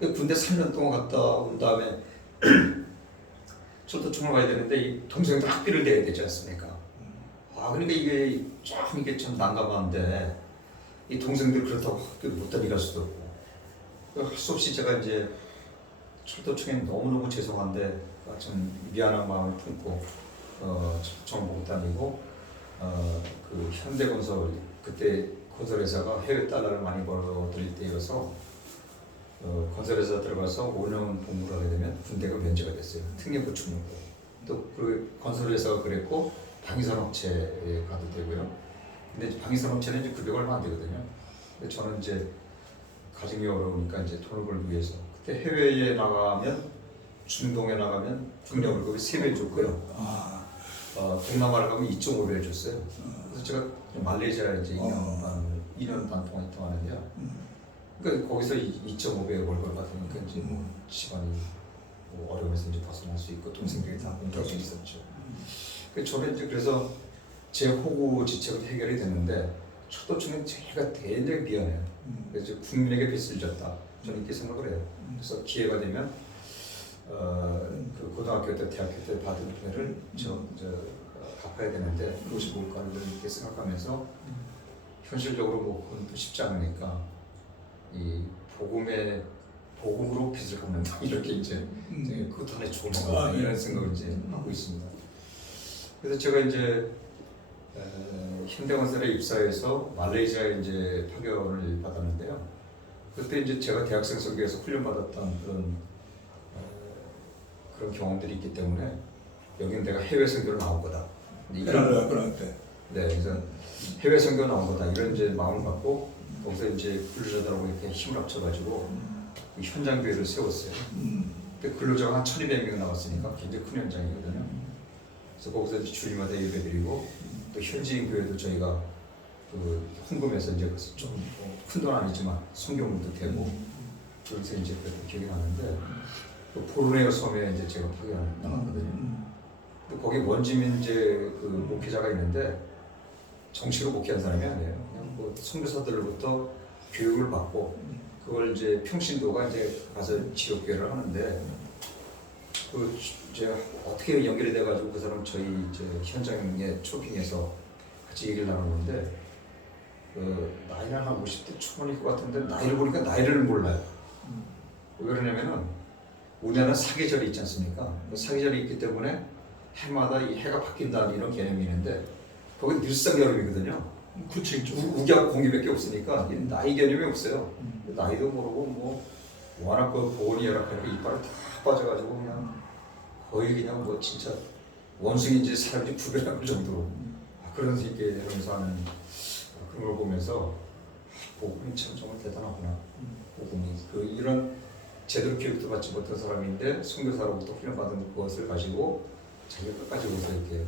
군대 3년 동안 갔다 온 다음에 초도총을 가야 되는데 이 동생들 학비를 내야 되지 않습니까? 그러니까 이게 참 난감한데 이 동생들 그렇다고 학교를 못 다니갈 수도 없고 할 수 없이 제가 이제 철도청에 너무너무 죄송한데 좀 미안한 마음을 품고 정보고 다니고 그 현대건설 그때 건설회사가 해외 달러를 많이 벌어들일 때여서 건설회사 들어가서 5년 복무를 하게 되면 군대가 면제가 됐어요. 특례 보충으로. 또 그 건설회사가 그랬고 방위산업체에 가도 되고요. 근데 방위산업체는 이제 급여가 얼마 안 되거든요. 근데 저는 이제 가정이 어려우니까 이제 돈을 벌기 위해서 그때 해외에 나가면 중동에 나가면 국내 월급이 3배 줬고요. 동남아를 가면 2.5배를 줬어요. 그래서 제가 말레이시아에 이제 2년 반 동안 있다가는요. 그러니까 거기서 2.5배 월급을 받으니까 이제 뭐 집안이 뭐 어려움에서 이제 벗어날 수 있고 동생들이 다 공부할 수 있었죠. 저는 이제 그래서 제 호구지책은 해결이 됐는데 철도청은 제가 대단히 미안해요. 그래서 국민에게 빚을 졌다. 저는 이렇게 생각을 해요. 그래서 기회가 되면 그 고등학교 때, 대학교 때 받은 돈을 갚아야 되는데 그것이 뭘까를 이렇게 생각하면서 현실적으로 뭐 그건 또 쉽지 않으니까 이 복음으로 빚을 갚는다 이렇게 이제 그것도 하나의 좋은 생각 이런 생각을 이제 하고 있습니다. 그래서 제가 이제 현대건설에 입사해서 말레이시아에 이제 파견을 받았는데요. 그때 이제 제가 대학생 선교에서 훈련받았던 그런 경험들이 있기 때문에 여기는 내가 해외 선교를 나온 거다. 그럴 때. 네, 그래서 해외 선교 나온 거다 이런 이제 마음을 갖고 거기서 이제 근로자들하고 이렇게 힘을 합쳐가지고 현장 교회를 세웠어요. 근데 근로자가 한 1,200명 나왔으니까 굉장히 큰 현장이거든요. 그래서 거기서 이제 주일마다 예배드리고 또 현지인 교회도 저희가 그 헌금해서 이제 좀 큰 돈 아니지만 성경물도 되고 그래서 이제 그랬던 기억이 나는데 또 보르네오 섬에 이제 제가 파견 나갔거든요. 근데 거기 원주민제 그 목회자가 있는데 정치로 목회한 사람이 아니에요. 그냥 뭐 선교사들로부터 교육을 받고 그걸 이제 평신도가 이제 가서 지역 교회를 하는데 그 제가 어떻게 연결이 돼가지고 그 사람 저희 이제 현장에 초빙해서 같이 얘기를 나누는데 나이는 한 50대 초반일 것 같은데 나이를 보니까 나이를 몰라요. 왜 그러냐면은 우리나라는 사계절이 있지 않습니까? 그 사계절이 있기 때문에 해마다 이 해가 바뀐다는 이런 개념이 있는데 거기 늘상 여름이거든요. 그치. 우기하고 공기밖에 없으니까 나이 개념이 없어요. 나이도 모르고 뭐 워낙 그 보온이 열악하니까 이빨이 다 빠져가지고 그냥 거의 그냥 뭐 진짜 원숭이인지 사람인지 구별할 정도로 그런 식의 하면서 하는 그런 걸 보면서 복음이 참 정말 대단하구나. 복음이 이런 제대로 교육도 받지 못한 사람인데 선교사로부터 훈련받은 그것을 가지고 자기가 끝까지 오서 이렇게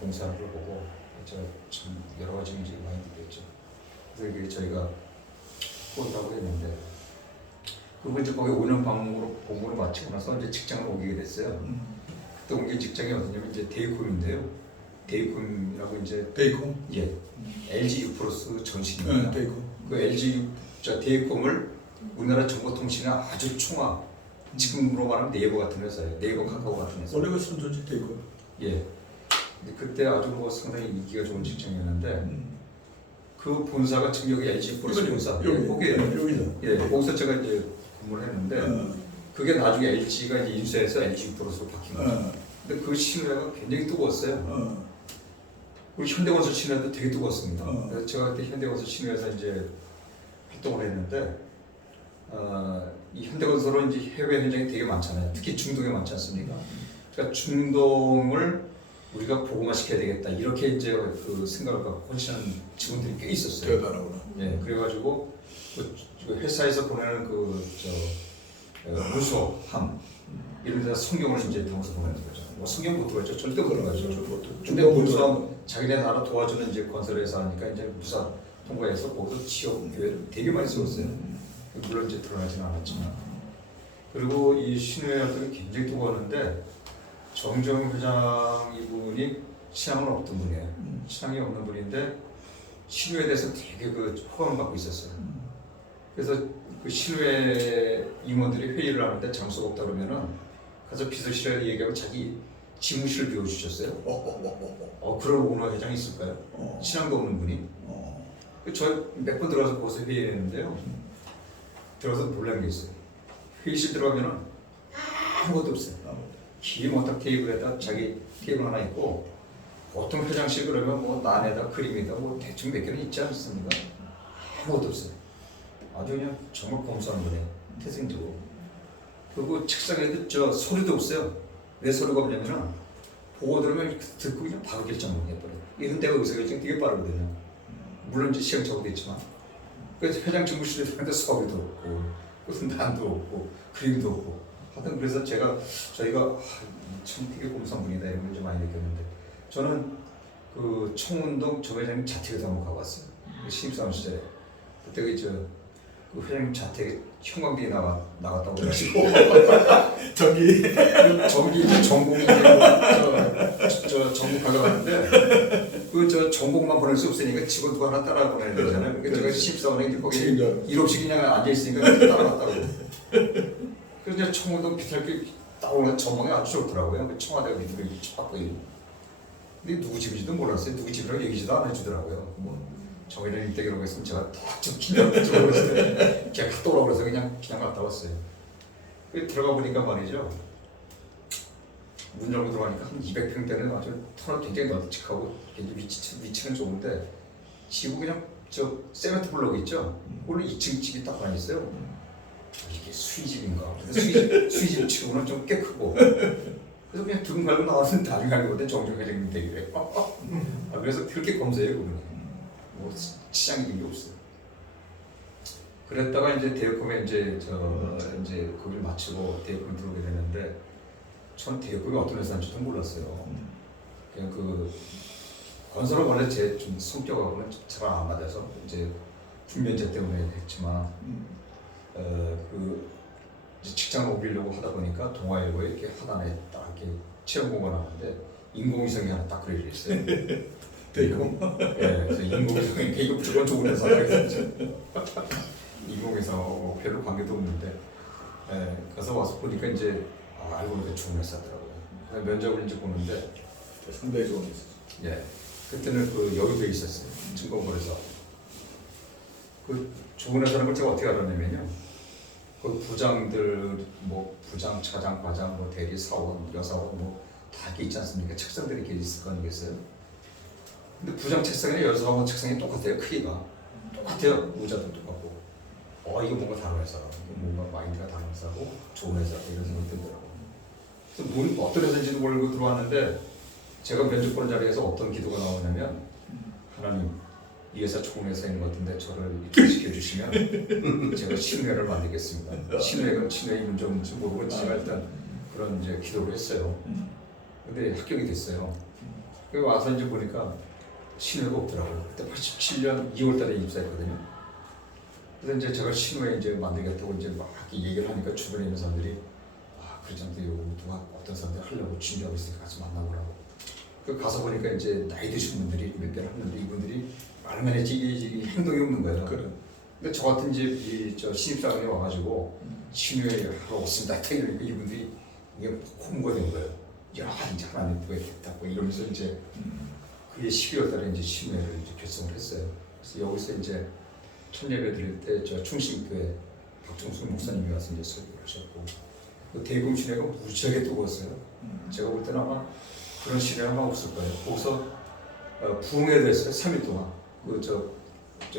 봉사를 보고 제가 참 여러 가지 문제가 많이 느꼈죠. 그래서 이게 저희가 본다고 했는데 그리고 이제 거기 5년 방문을 마치고 나서 이제 직장을 옮기게 됐어요. 그때 옮긴 직장이 어디냐면 이제 데이콤인데요. 데이콤이라고 이제 데이콤? 예, LG 유플러스 전신입니다. 데이콤. 그 LG 데이콤을 우리나라 정보통신의 아주 총화 지금으로 말하면 네이버 같은 회사예요. 네이버 카카오 같은 회사. 원래가 선전지 데이콤. 예. 근데 그때 아주 뭐 상당히 인기가 좋은 직장이었는데 그 본사가 지금 여기 LG 플러스 본사 여기죠. 예, 거기서 제가 이제 근무를 했는데 그게 나중에 LG가 이제 인수해서 LG 플러스로 바뀐 거죠. 근데 그 신뢰가 굉장히 뜨거웠어요. 우리 현대건설 신뢰도 되게 뜨거웠습니다. 그래서 제가 그때 현대건설 신뢰에서 이제 활동을 했는데 이 현대건설은 이제 해외 현장이 되게 많잖아요. 특히 중동에 많지 않습니까? 그러니까 중동을 우리가 복음화시켜야 되겠다 이렇게 이제 그 생각을 갖고 헌신하는 직원들이 꽤 있었어요. 대단하구나. 예, 그래가지고 그 회사에서 보내는 무소함 이런 데서 성경을 이제 담아서 보내는 거죠. 뭐 성경 못 들어갔죠. 절대 못 들어갔죠. 근데 무소함 자기네 나라 도와주는 이제 건설회사 하니까 이제 무사 통과해서 거기서 지역 교회를 되게 많이 세웠어요. 물론 이제 드러나지는 않았지만 그리고 이 신뢰 활동이 굉장히 뜨거웠는데 정정 회장 이분이 신앙은 없던 분이에요. 신앙이 없는 분인데 신뢰에 대해서 되게 그 호감을 받고 있었어요. 그래서 그 신뢰 임원들이 회의를 하는데 장소가 없다 그러면은 가서 비서실에 얘기하면 자기 지무실을 비워주셨어요. 그런 오너 회장이 있을까요? 신앙도 없는 분이. 저 몇 번 들어가서 거기서 회의를 했는데요. 들어가서 놀란 게 있어요. 회의실 들어가면은 아무것도 없어요. 기모탁 테이블에다 자기 테이블 하나 있고 보통 회장실 그러면 뭐 난에다 그림에다 뭐 대충 몇 개는 있지 않습니까? 아무것도 없어요. 아주 그냥 정말 검소한 거네요. 태생적으로. 그리고 책상에도 저 소리도 없어요. 왜 소리가 없냐면은 보고 들으면 듣고 그냥 바로 결정을 해버려요. 이 현대가 의사결정 되게 빠르거든요. 물론 이제 시행착오도 있지만. 그래서 회장 집무실에 들어가는데 소리도 없고 무슨 난도 없고 그림도 없고 하여튼 그래서 저희가 참 되게 꼼수한 분이다 이런 걸 좀 많이 느꼈는데 저는 그 청운동 저 회장님 자택에도 한번 가봤어요. 그 신입사원 시절에 그때 그 회장님 자택에 형광등이 나갔다고 그래가지고 저기 전기 이제 전공이 저 전공 가져갔는데 그 저 전공만 보낼 수 없으니까 직원 누가 하나 따라 보내야 되잖아요. 그래서 제가 신입사원에 이제 거기 일 없이 그냥 앉아 있으니까 따라갔다고. 그래서 이제 청운동 비탈길 딱 오면 전망이 아주 좋더라고요. 그 청와대가 밑으로 이렇게 쫙 보이고. 근데 누구 집인지도 몰랐어요. 누구 집이라고 얘기지도 안 해주더라고요. 뭐 정의를 일대기라고 했으면 제가 딱좀 긴장했죠. 그랬을 때 걔가 갔다 오라고 그래서 그냥 갔다 왔어요. 그 들어가 보니까 말이죠. 문 열고 들어가니까 한 200평대는 아주 터널 굉장히 널찍하고 굉장히 위치는 좋은데 지구 그냥 저 세멘트 블럭 있죠? 원래 2층 집이 딱 하나 있어요. 이게 수위집인가? 수위집 치고는 좀 꽤 크고 그래서 그냥 등 갈고 나왔는데 나중에 알고 보니 정정 회장님 댁이래. 그래서 그렇게 검사해요 그분이. 뭐 치장이 일이 없어요. 그랬다가 이제 대역금에 이제 거기를 마치고 대역금 들어오게 되는데 전 대역금이 어떤 회사인지도 몰랐어요. 그냥 그 건설은 원래 제 좀 성격하고는 잘 안 맞아서 이제 군면제 때문에 했지만 그 이제 직장을 옮기려고 하다 보니까 동아일보에 이렇게 하단에 딱 이렇게 채용 공고가 나왔는데 인공위성이 하나 딱 그려져 있어요. 대공. 예, 그래서 인공위성이 이거 무조건 좋은 회사다 그랬죠. 인공위성 별로 관계도 없는데 가서 와서 보니까 이제 알고 보니까 좋은 회사더라고요. 면접을 이제 보는데 상당히 좋은 회사. 예, 그때는 그 여의도에 있었어요. 증권거래소. 그 좋은 회사라는 걸 제가 어떻게 알았냐면요. 그 부장들 뭐 부장, 차장, 과장, 뭐 대리, 사원, 여사원 뭐 다 이렇게 있지 않습니까? 책상들이 이렇게 있을 거 아니겠어요? 근데 부장 책상이나 여사원 책상이 똑같아요. 크기가 똑같아요. 의자도 똑같고. 이거 뭔가 다른 회사다. 뭔가 마인드가 다른 회사고 좋은 회사다 이런 생각이 들더라고요. 그래서 어떤 회사인지도 모르고 들어왔는데 제가 면접 보는 자리에서 어떤 기도가 나오냐면 하나님 이 회사 좋은 회사인 것 같은데 저를 입사시켜 주시면 제가 신뢰를 만들겠습니다. 신뢰의 문제 없는지 모르고 제가 일단 그런 이제 기도를 했어요. 근데 합격이 됐어요. 그리고 와서 이제 보니까 신뢰가 없더라고요. 그때 87년 2월달에 입사했거든요. 그래서 이제 제가 신뢰 이제 만들겠다고 이제 막 얘기를 하니까 주변에 있는 사람들이 그러지 않대 누가 어떤 사람들 하려고 준비하고 있으니까 같이 만나보라고. 그 가서 보니까 이제 나이 드신 분들이 몇 개를 하는데 이분들이 말만 했지 이게 행동이 없는 거예요. 그래. 근데 저 같은 이제 저 신입사원이 와가지고 신뢰하러 왔습니다. 이러니까 이분들이 이게 홍보가 된 거예요. 야 이제 하나님 보겠다고 이러면서 이제 그게 12월달에 이제 신뢰를 이제 결성을 했어요. 그래서 여기서 이제 첫 예배 드릴 때 저 충신교회 박종수 목사님이 와서 이제 설교를 하셨고 그 대금 신뢰가 무지하게 뜨거웠어요. 제가 볼 때는 아마 그런 신뢰가 아마 없을 거예요. 거기서 부흥회도 했어요. 3일 동안 저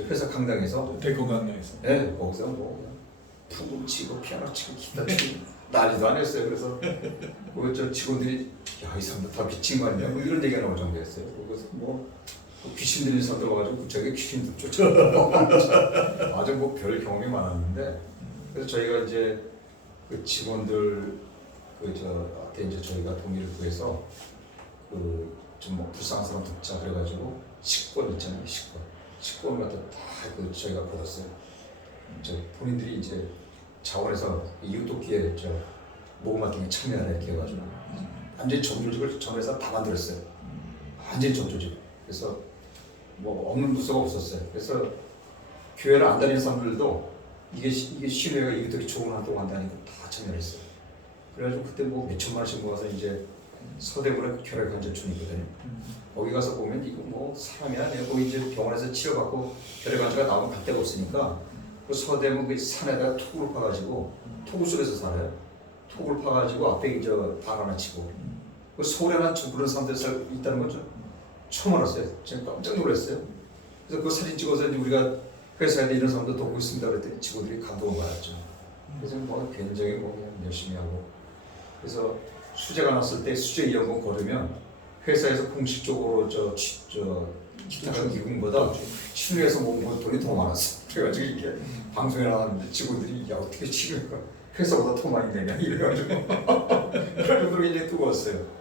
회사 강당에서 대공 강당에서. 네, 거기서 뭐 푸금 치고 피아노 치고 기타 치고 난리도 안 했어요. 그래서 저 직원들이 야 이 사람들 다 미친 거 아니냐 뭐 이런 얘기가 나올 정도였어요. 그래서 뭐 귀신 들린 사람들 와가지고 저기 귀신들 쫓아가고 아주 뭐 별 경험이 많았는데 그래서 저희가 이제 그 직원들 한테 이제 저희가 동의를 구해서 그 좀 뭐 불쌍한 사람 돕자 그래가지고 식권 있잖아요. 식권을 갖다 다 저희가 받았어요. 본인들이 이제 자원에서 이웃돕기에 모금 같은 게 참여하라 이렇게 해가지고 완전히 정조직을 전에서 다 만들었어요. 완전히 정조직. 그래서 뭐 없는 부서가 없었어요. 그래서 교회를 안 다니는 사람들도 이게 신뢰가 이웃돕기 좋은 활동 한다니까 다 참여했어요. 그래가지고 그때 뭐 몇천만 원씩 모아서 이제 서대문에 혈액환자촌이거든요. 거기 가서 보면 이거 뭐 사람이 아니에요. 거기 이제 병원에서 치료받고 혈액환자가 나오면 갈 데가 없으니까 그 서대문 그 산에다가 토구를 파가지고 토구 속에서 살아요. 톡을 파가지고 앞에 발 하나 치고 그 서울에는 그런 사람들 있다는 거죠. 처음 알았어요. 제가 깜짝 놀랐어요. 그래서 그 사진 찍어서 이제 우리가 회사에 이런 사람도 돕고 있습니다 그랬더니 직원들이 감동을 받았죠. 그래서 뭐 굉장히 뭐 그냥 열심히 하고 그래서 수재가 났을 때 수재 이용권 걸으면 회사에서 공식적으로 기타 기금보다 치료해서 모은 돈이 더 많았어. 그래가지고 이게 방송에 나왔는데 직원들이 야 어떻게 치료가 회사보다 더 많이 내냐 이래가지고 그런 정도로 굉장히 뜨거웠어요.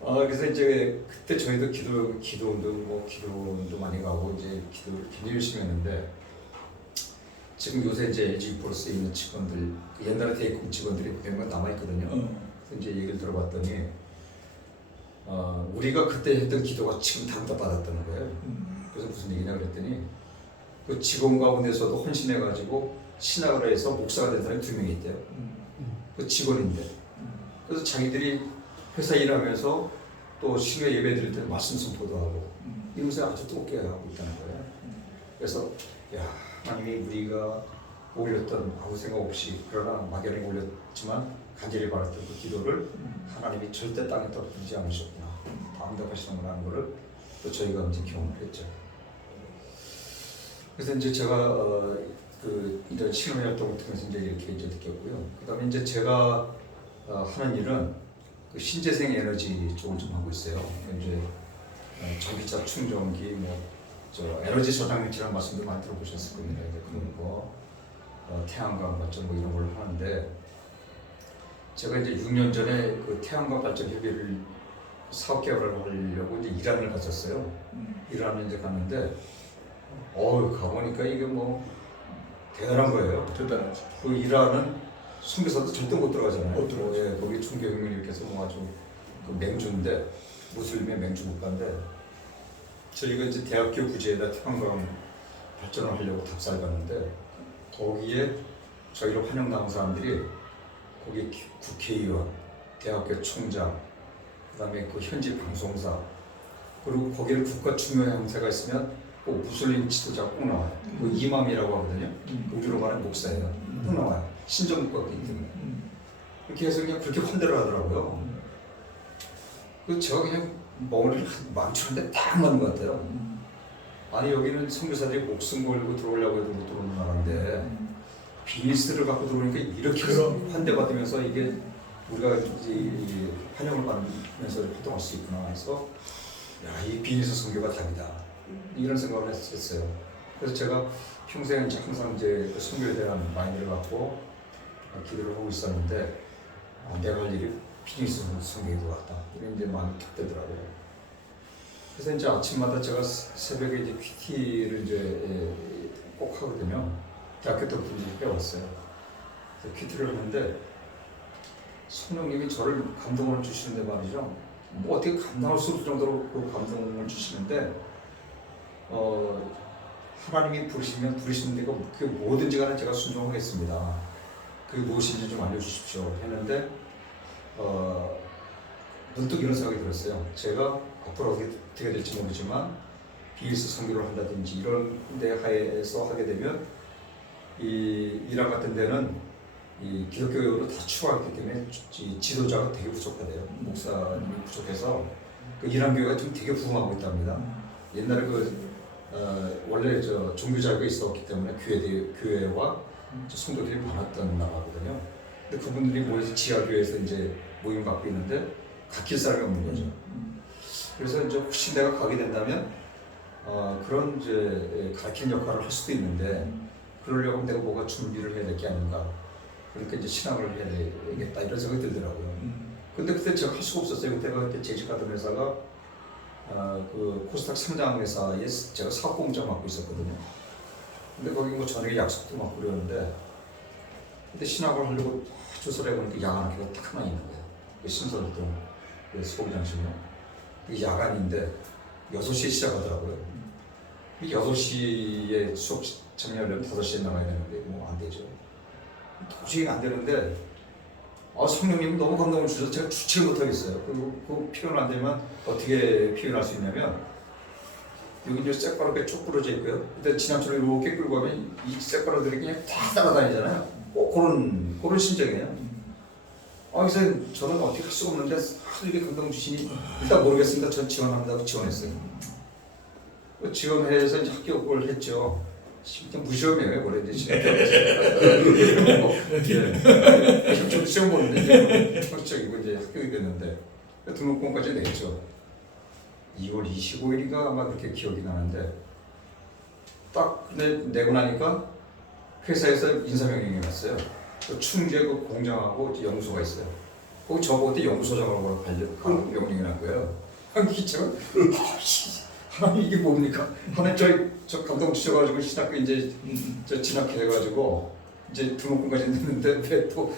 그래서 이제 그때 저희도 기도운동 많이 가고 이제 기도를 굉장히 열심히 했는데 지금 요새 이제 LG 플러스에 있는 직원들 옛날에 대입금 직원들이 몇몇 남아 있거든요. 그래서 이제 얘기를 들어봤더니 우리가 그때 했던 기도가 지금 다 받았다는 거예요. 그래서 무슨 얘기냐 그랬더니 그 직원 가운데서도 헌신해가지고 신학을 해서 목사가 된 사람이 2명이 있대요. 그 직원인데 그래서 자기들이 회사 일하면서 또 신뢰 예배 드릴 때 말씀 선포도 하고 이것을 아주 뜨겁게 하고 있다는 거예요. 그래서 야 하나님이 우리가 올렸던 아무 생각 없이 그러나 막연히 올렸지만 간절히 바랐던 그 기도를 하나님이 절대 땅에 떨어뜨리지 않으셨구나. 다 응답하시는구나 하는 거를 또 저희가 이제 경험을 했죠. 그래서 이제 제가 이런 신앙 활동을 통해서 이제 이렇게 이제 느꼈고요. 그다음에 이제 제가 하는 일은 그 신재생 에너지 쪽을 좀 하고 있어요. 이제 전기차 충전기, 에너지 저장장치라는 말씀도 많이 들어보셨을 겁니다. 이제 그런 거, 태양광 발전 이런 걸 하는데 제가 이제 6년 전에 그 태양광 발전 협의를 사업 개발을 하려고 이제 이란을 갔었어요. 이란을 이제 갔는데 가보니까 이게 뭐 대단한 거예요. 대단하죠. 그 이란은 선교사도 절대 못 들어가잖아요. 못 들어가죠. 예, 거기 총경을 이렇게 해서 뭐 아주 그 맹주인데 무슬림의 맹주 국가인데 저희가 이제 대학교 부지에다 태양광 발전을 하려고 답사를 갔는데 거기에 저희를 환영당한 사람들이 거기 국회의원, 대학교 총장, 그다음에 그 현지 방송사 그리고 거기를 국가 중요 형태가 있으면 꼭 무슬림 지도자가 꼭 나와요. 그 이맘이라고 하거든요. 우리로 말하는 목사예요. 꼭 나와요. 신정국가가 있기 때문에. 이렇게 해서 그냥 그렇게 환대를 하더라고요. 그 제가 그냥 멍을 망치는데 딱 맞는 것 같아요. 아니 여기는 선교사들이 목숨 걸고 들어오려고 해도 못 들어오는 나라인데 비즈를 갖고 들어오니까 이렇게 환대받으면서 이게 우리가 이제 환영을 받으면서 활동할 수 있구나 해서 이 비즈니스 선교가 답이다 이런 생각을 했었어요. 그래서 제가 평생 이제 항상 이제 선교에 대한 마인드를 갖고 기도를 하고 있었는데 내가 할 일이 비즈니스 선교인 것 같다 이런 이제 마음이 탁 되더라고요. 그래서 이제 아침마다 제가 새벽에 이제 큐티를 이제 꼭 하거든요. 대학교 때부터 이제 해왔어요. 그래서 큐티를 하는데 성령님이 저를 감동을 주시는데 말이죠. 뭐 어떻게 감당할 수 없을 정도로 그 감동을 주시는데 하나님이 부르시면 부르시는 데가 그게 뭐든지 간에 제가 순종하겠습니다. 그게 무엇인지 좀 알려주십시오 했는데 문득 이런 생각이 들었어요. 제가 앞으로 어떻게 될지 모르지만 비즈니스 선교를 한다든지 이런 데 하에서 하게 되면 이 이란 같은 데는 이 기독교로 다 추구하기 때문에 지도자가 되게 부족하대요. 목사님이 부족해서 그 이란 교회가 좀 되게 부흥하고 있답니다. 옛날에 원래 종교 자유가 있었기 때문에 교회와 성도들이 많았던 나라거든요. 근데 그분들이 모여서 지하교회에서 이제 모임 갖고 있는데 가르칠 사람이 없는 거죠. 그래서 이제 혹시 내가 가게 된다면 그런 이제 가르치는 역할을 할 수도 있는데 그러려면 내가 뭐가 준비를 해야 될 게 아닌가. 그러니까 이제 신앙을 해야 되겠다 이런 생각이 들더라고요. 근데 그때 제가 할 수가 없었어요. 그때 재직하던 회사가 그 코스닥 상장 회사에 제가 사업공장 맡고 있었거든요. 근데 거기 뭐 저녁에 약속도 맡고 그러는데 근데 신학을 하려고 조사를 해보니까 야간 학교가 딱 하나 있는 거예요. 그 신설동 그 소비장실요. 그게 야간인데 6시에 시작하더라고요. 6시에 수업 참여하려면 5시에 나가야 되는데 뭐 안 되죠. 도저히 안 되는데 성령님은 너무 감동을 주셔서 제가 주체를 못하겠어요. 그리고 그 표현 안 되면 어떻게 표현할 수 있냐면 여기 이제 쇳바로가 쭉 부러져 있고요. 일단 지난주로 이렇게 끌고 가면 이 쇳바로들이 그냥 다 따라다니잖아요. 그런 심정이에요. 선생님 저는 어떻게 할 수가 없는데 하도 이렇게 감동 주시니 일단 모르겠습니다. 전 지원합니다. 지원했어요. 지원해서 이제 합격을 했죠. 진짜 무시험이에요. 원래 이제 좀 시험 보는데 이제 합격이고 이제 합격이 됐는데 등록금까지 냈죠. 2월 25일인가 아마 그렇게 기억이 나는데 딱 내고 나니까 회사에서 인사명령이 왔어요. 그 충주에 그 공장하고 연구소가 있어요. 거기 저보고 연구소장으로 명령이 난 거예요. 한 기차가 하나님 이게 뭡니까? 하나님 저 감동 주셔가지고 신학교 이제 저 진학해가지고 이제 등록금까지 냈는데 왜 또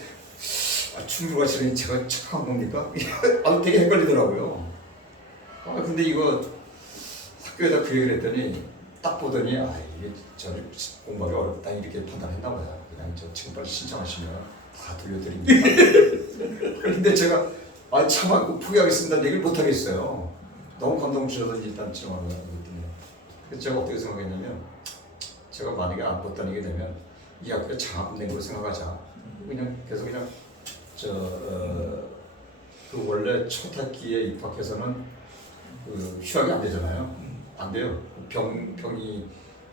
충주가 싫으니 제가 착한 겁니까? 되게 헷갈리더라고요. 근데 이거 학교에다 그 얘기를 했더니 딱 보더니 이게 저 공부하기 어렵다 이렇게 판단했나 봐요. 그냥 저 지금 빨리 신청하시면 다 돌려드립니다. 근데 제가 참 포기하겠습니다 얘기를 못 하겠어요. 너무 감동 주셔서 일단 지원을 하거든요. 그래서 제가 어떻게 생각했냐면 제가 만약에 안 뽑다니게 되면 이 학교에 장학 낸 걸 생각하자. 그냥 계속 그냥 그 원래 첫 학기에 입학해서는 그 휴학이 안 되잖아요. 안 돼요. 병이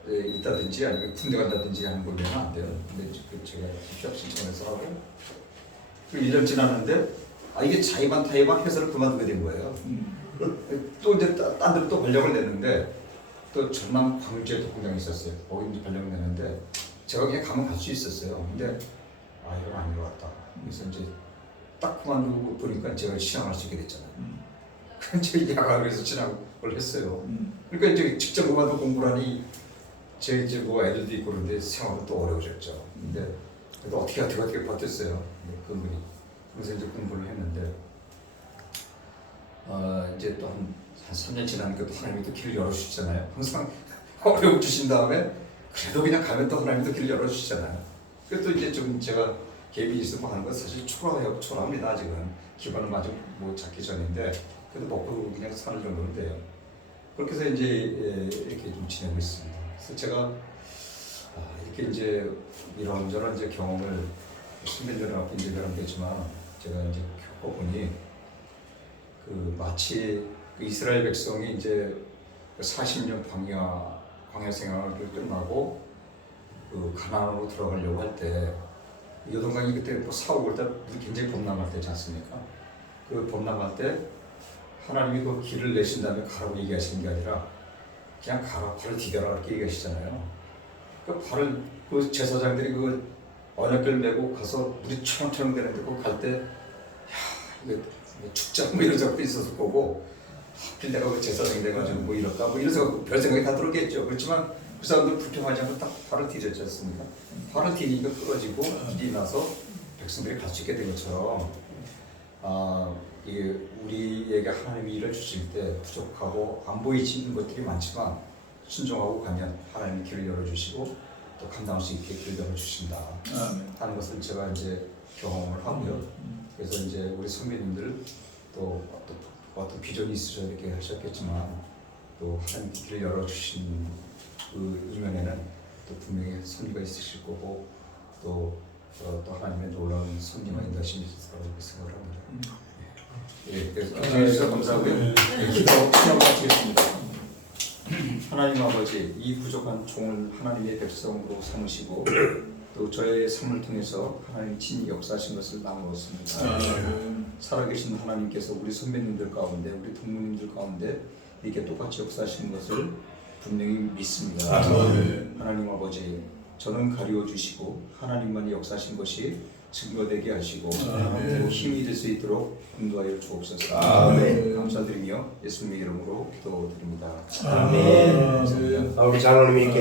있다든지 아니면 군대 간다든지 하는 거면 안 돼요. 근데 제가 휴학 신청해서 하고 그 1년 지났는데 이게 자의반 타의반 해서를 그만두게 된 거예요. 또 이제 딴 데로 또 발령을 냈는데 또 전남 광주에 독공장이 있었어요. 거기 이제 발령을 냈는데 제가 그냥 가면 갈 수 있었어요. 근데 이건 아닌 것 같다. 그래서 이제 딱 그만두고 보니까 제가 신앙할 수 있게 됐잖아요. 그래서 이제 야간에서 신앙을 했어요. 그러니까 이제 직접 그만두고 공부를 하니 제 이제 뭐 애들도 있고 그런데 생활은 또 어려워졌죠. 근데 그래도 어떻게 버텼어요. 그분이. 그래서 이제 공부를 했는데 이제 또 한 3년 지나니까 또 하나님이 또 길을 열어주시잖아요. 항상 어려움 주신 다음에 그래도 그냥 가면 또 하나님이 또 길을 열어주시잖아요. 그래도 이제 좀 제가 갭이 있으면 하는 건 사실 초라합니다. 아직은 기반은 아직 뭐 잡기 전인데 그래도 먹고 그냥 사는 정도는 돼요. 그렇게 해서 이제 이렇게 좀 지내고 있습니다. 그래서 제가 이렇게 이제 이런저런 이제 경험을 선배들하고 이제 결합되지만 제가 이제 겪어보니 그 마치 그 이스라엘 백성이 이제 40년 광야 생활을 끝나고 그 가나안으로 들어가려고 할 때 요동강이 그때 뭐 사오고 때 굉장히 범람할 때지 않습니까? 그 범람할 때 하나님이 그 길을 내신 다음에 가라고 얘기하시는 게 아니라 그냥 가라 발을 디뎌라 이렇게 얘기하시잖아요. 그 발을 그 제사장들이 그 언약궤를 메고 가서 물이 처렁처렁 되는데 그 갈 때 이거 축자 뭐 이런 적도 있었을 거고 하필 내가 그 제사장이 돼가지고 뭐 이럴까 뭐 이래서 별 생각이 다 들었겠죠. 그렇지만 그 사람들 불평하지 않고 딱 발을 디뎠지 않습니까? 발을 디니까 끌어지고 길이 나서 백성들이 갈 수 있게 된 것처럼 이게 우리에게 하나님이 일을 주실 때 부족하고 안 보이지는 것들이 많지만 순종하고 가면 하나님이 길을 열어주시고 또 감당할 수 있게 길을 열어주신다 하는 것을 제가 이제 경험을 하고요. 그래서 이제 우리 선배님들 또 어떤 비전이 있으셔 이렇게 하셨겠지만 또 하나님 길을 열어주신 그 이면에는 또 분명히 섭리가 있으실 거고 또 하나님의 놀라운 섭리와 인도하심이 있을 거라고 생각을 합니다. 예, 그래서 주셔서 감사하고요. 기도 시작 마치겠습니다. 하나님 아버지, 이 부족한 종을 하나님의 백성으로 삼으시고 또 저의 삶을 통해서 하나님 친히 역사하신 것을 나누었습니다. 살아계신 하나님께서 우리 선배님들 가운데, 우리 동무님들 가운데 이렇게 똑같이 역사하시는 것을 분명히 믿습니다. 하나님 아버지, 저는 가리워 주시고 하나님만이 역사하신 것이 증거되게 하시고 또 힘이 될 수 있도록 인도하여 주옵소서. 아멘. 감사드리며 예수님의 이름으로 기도드립니다. 아멘. 우리 장로님이 이렇게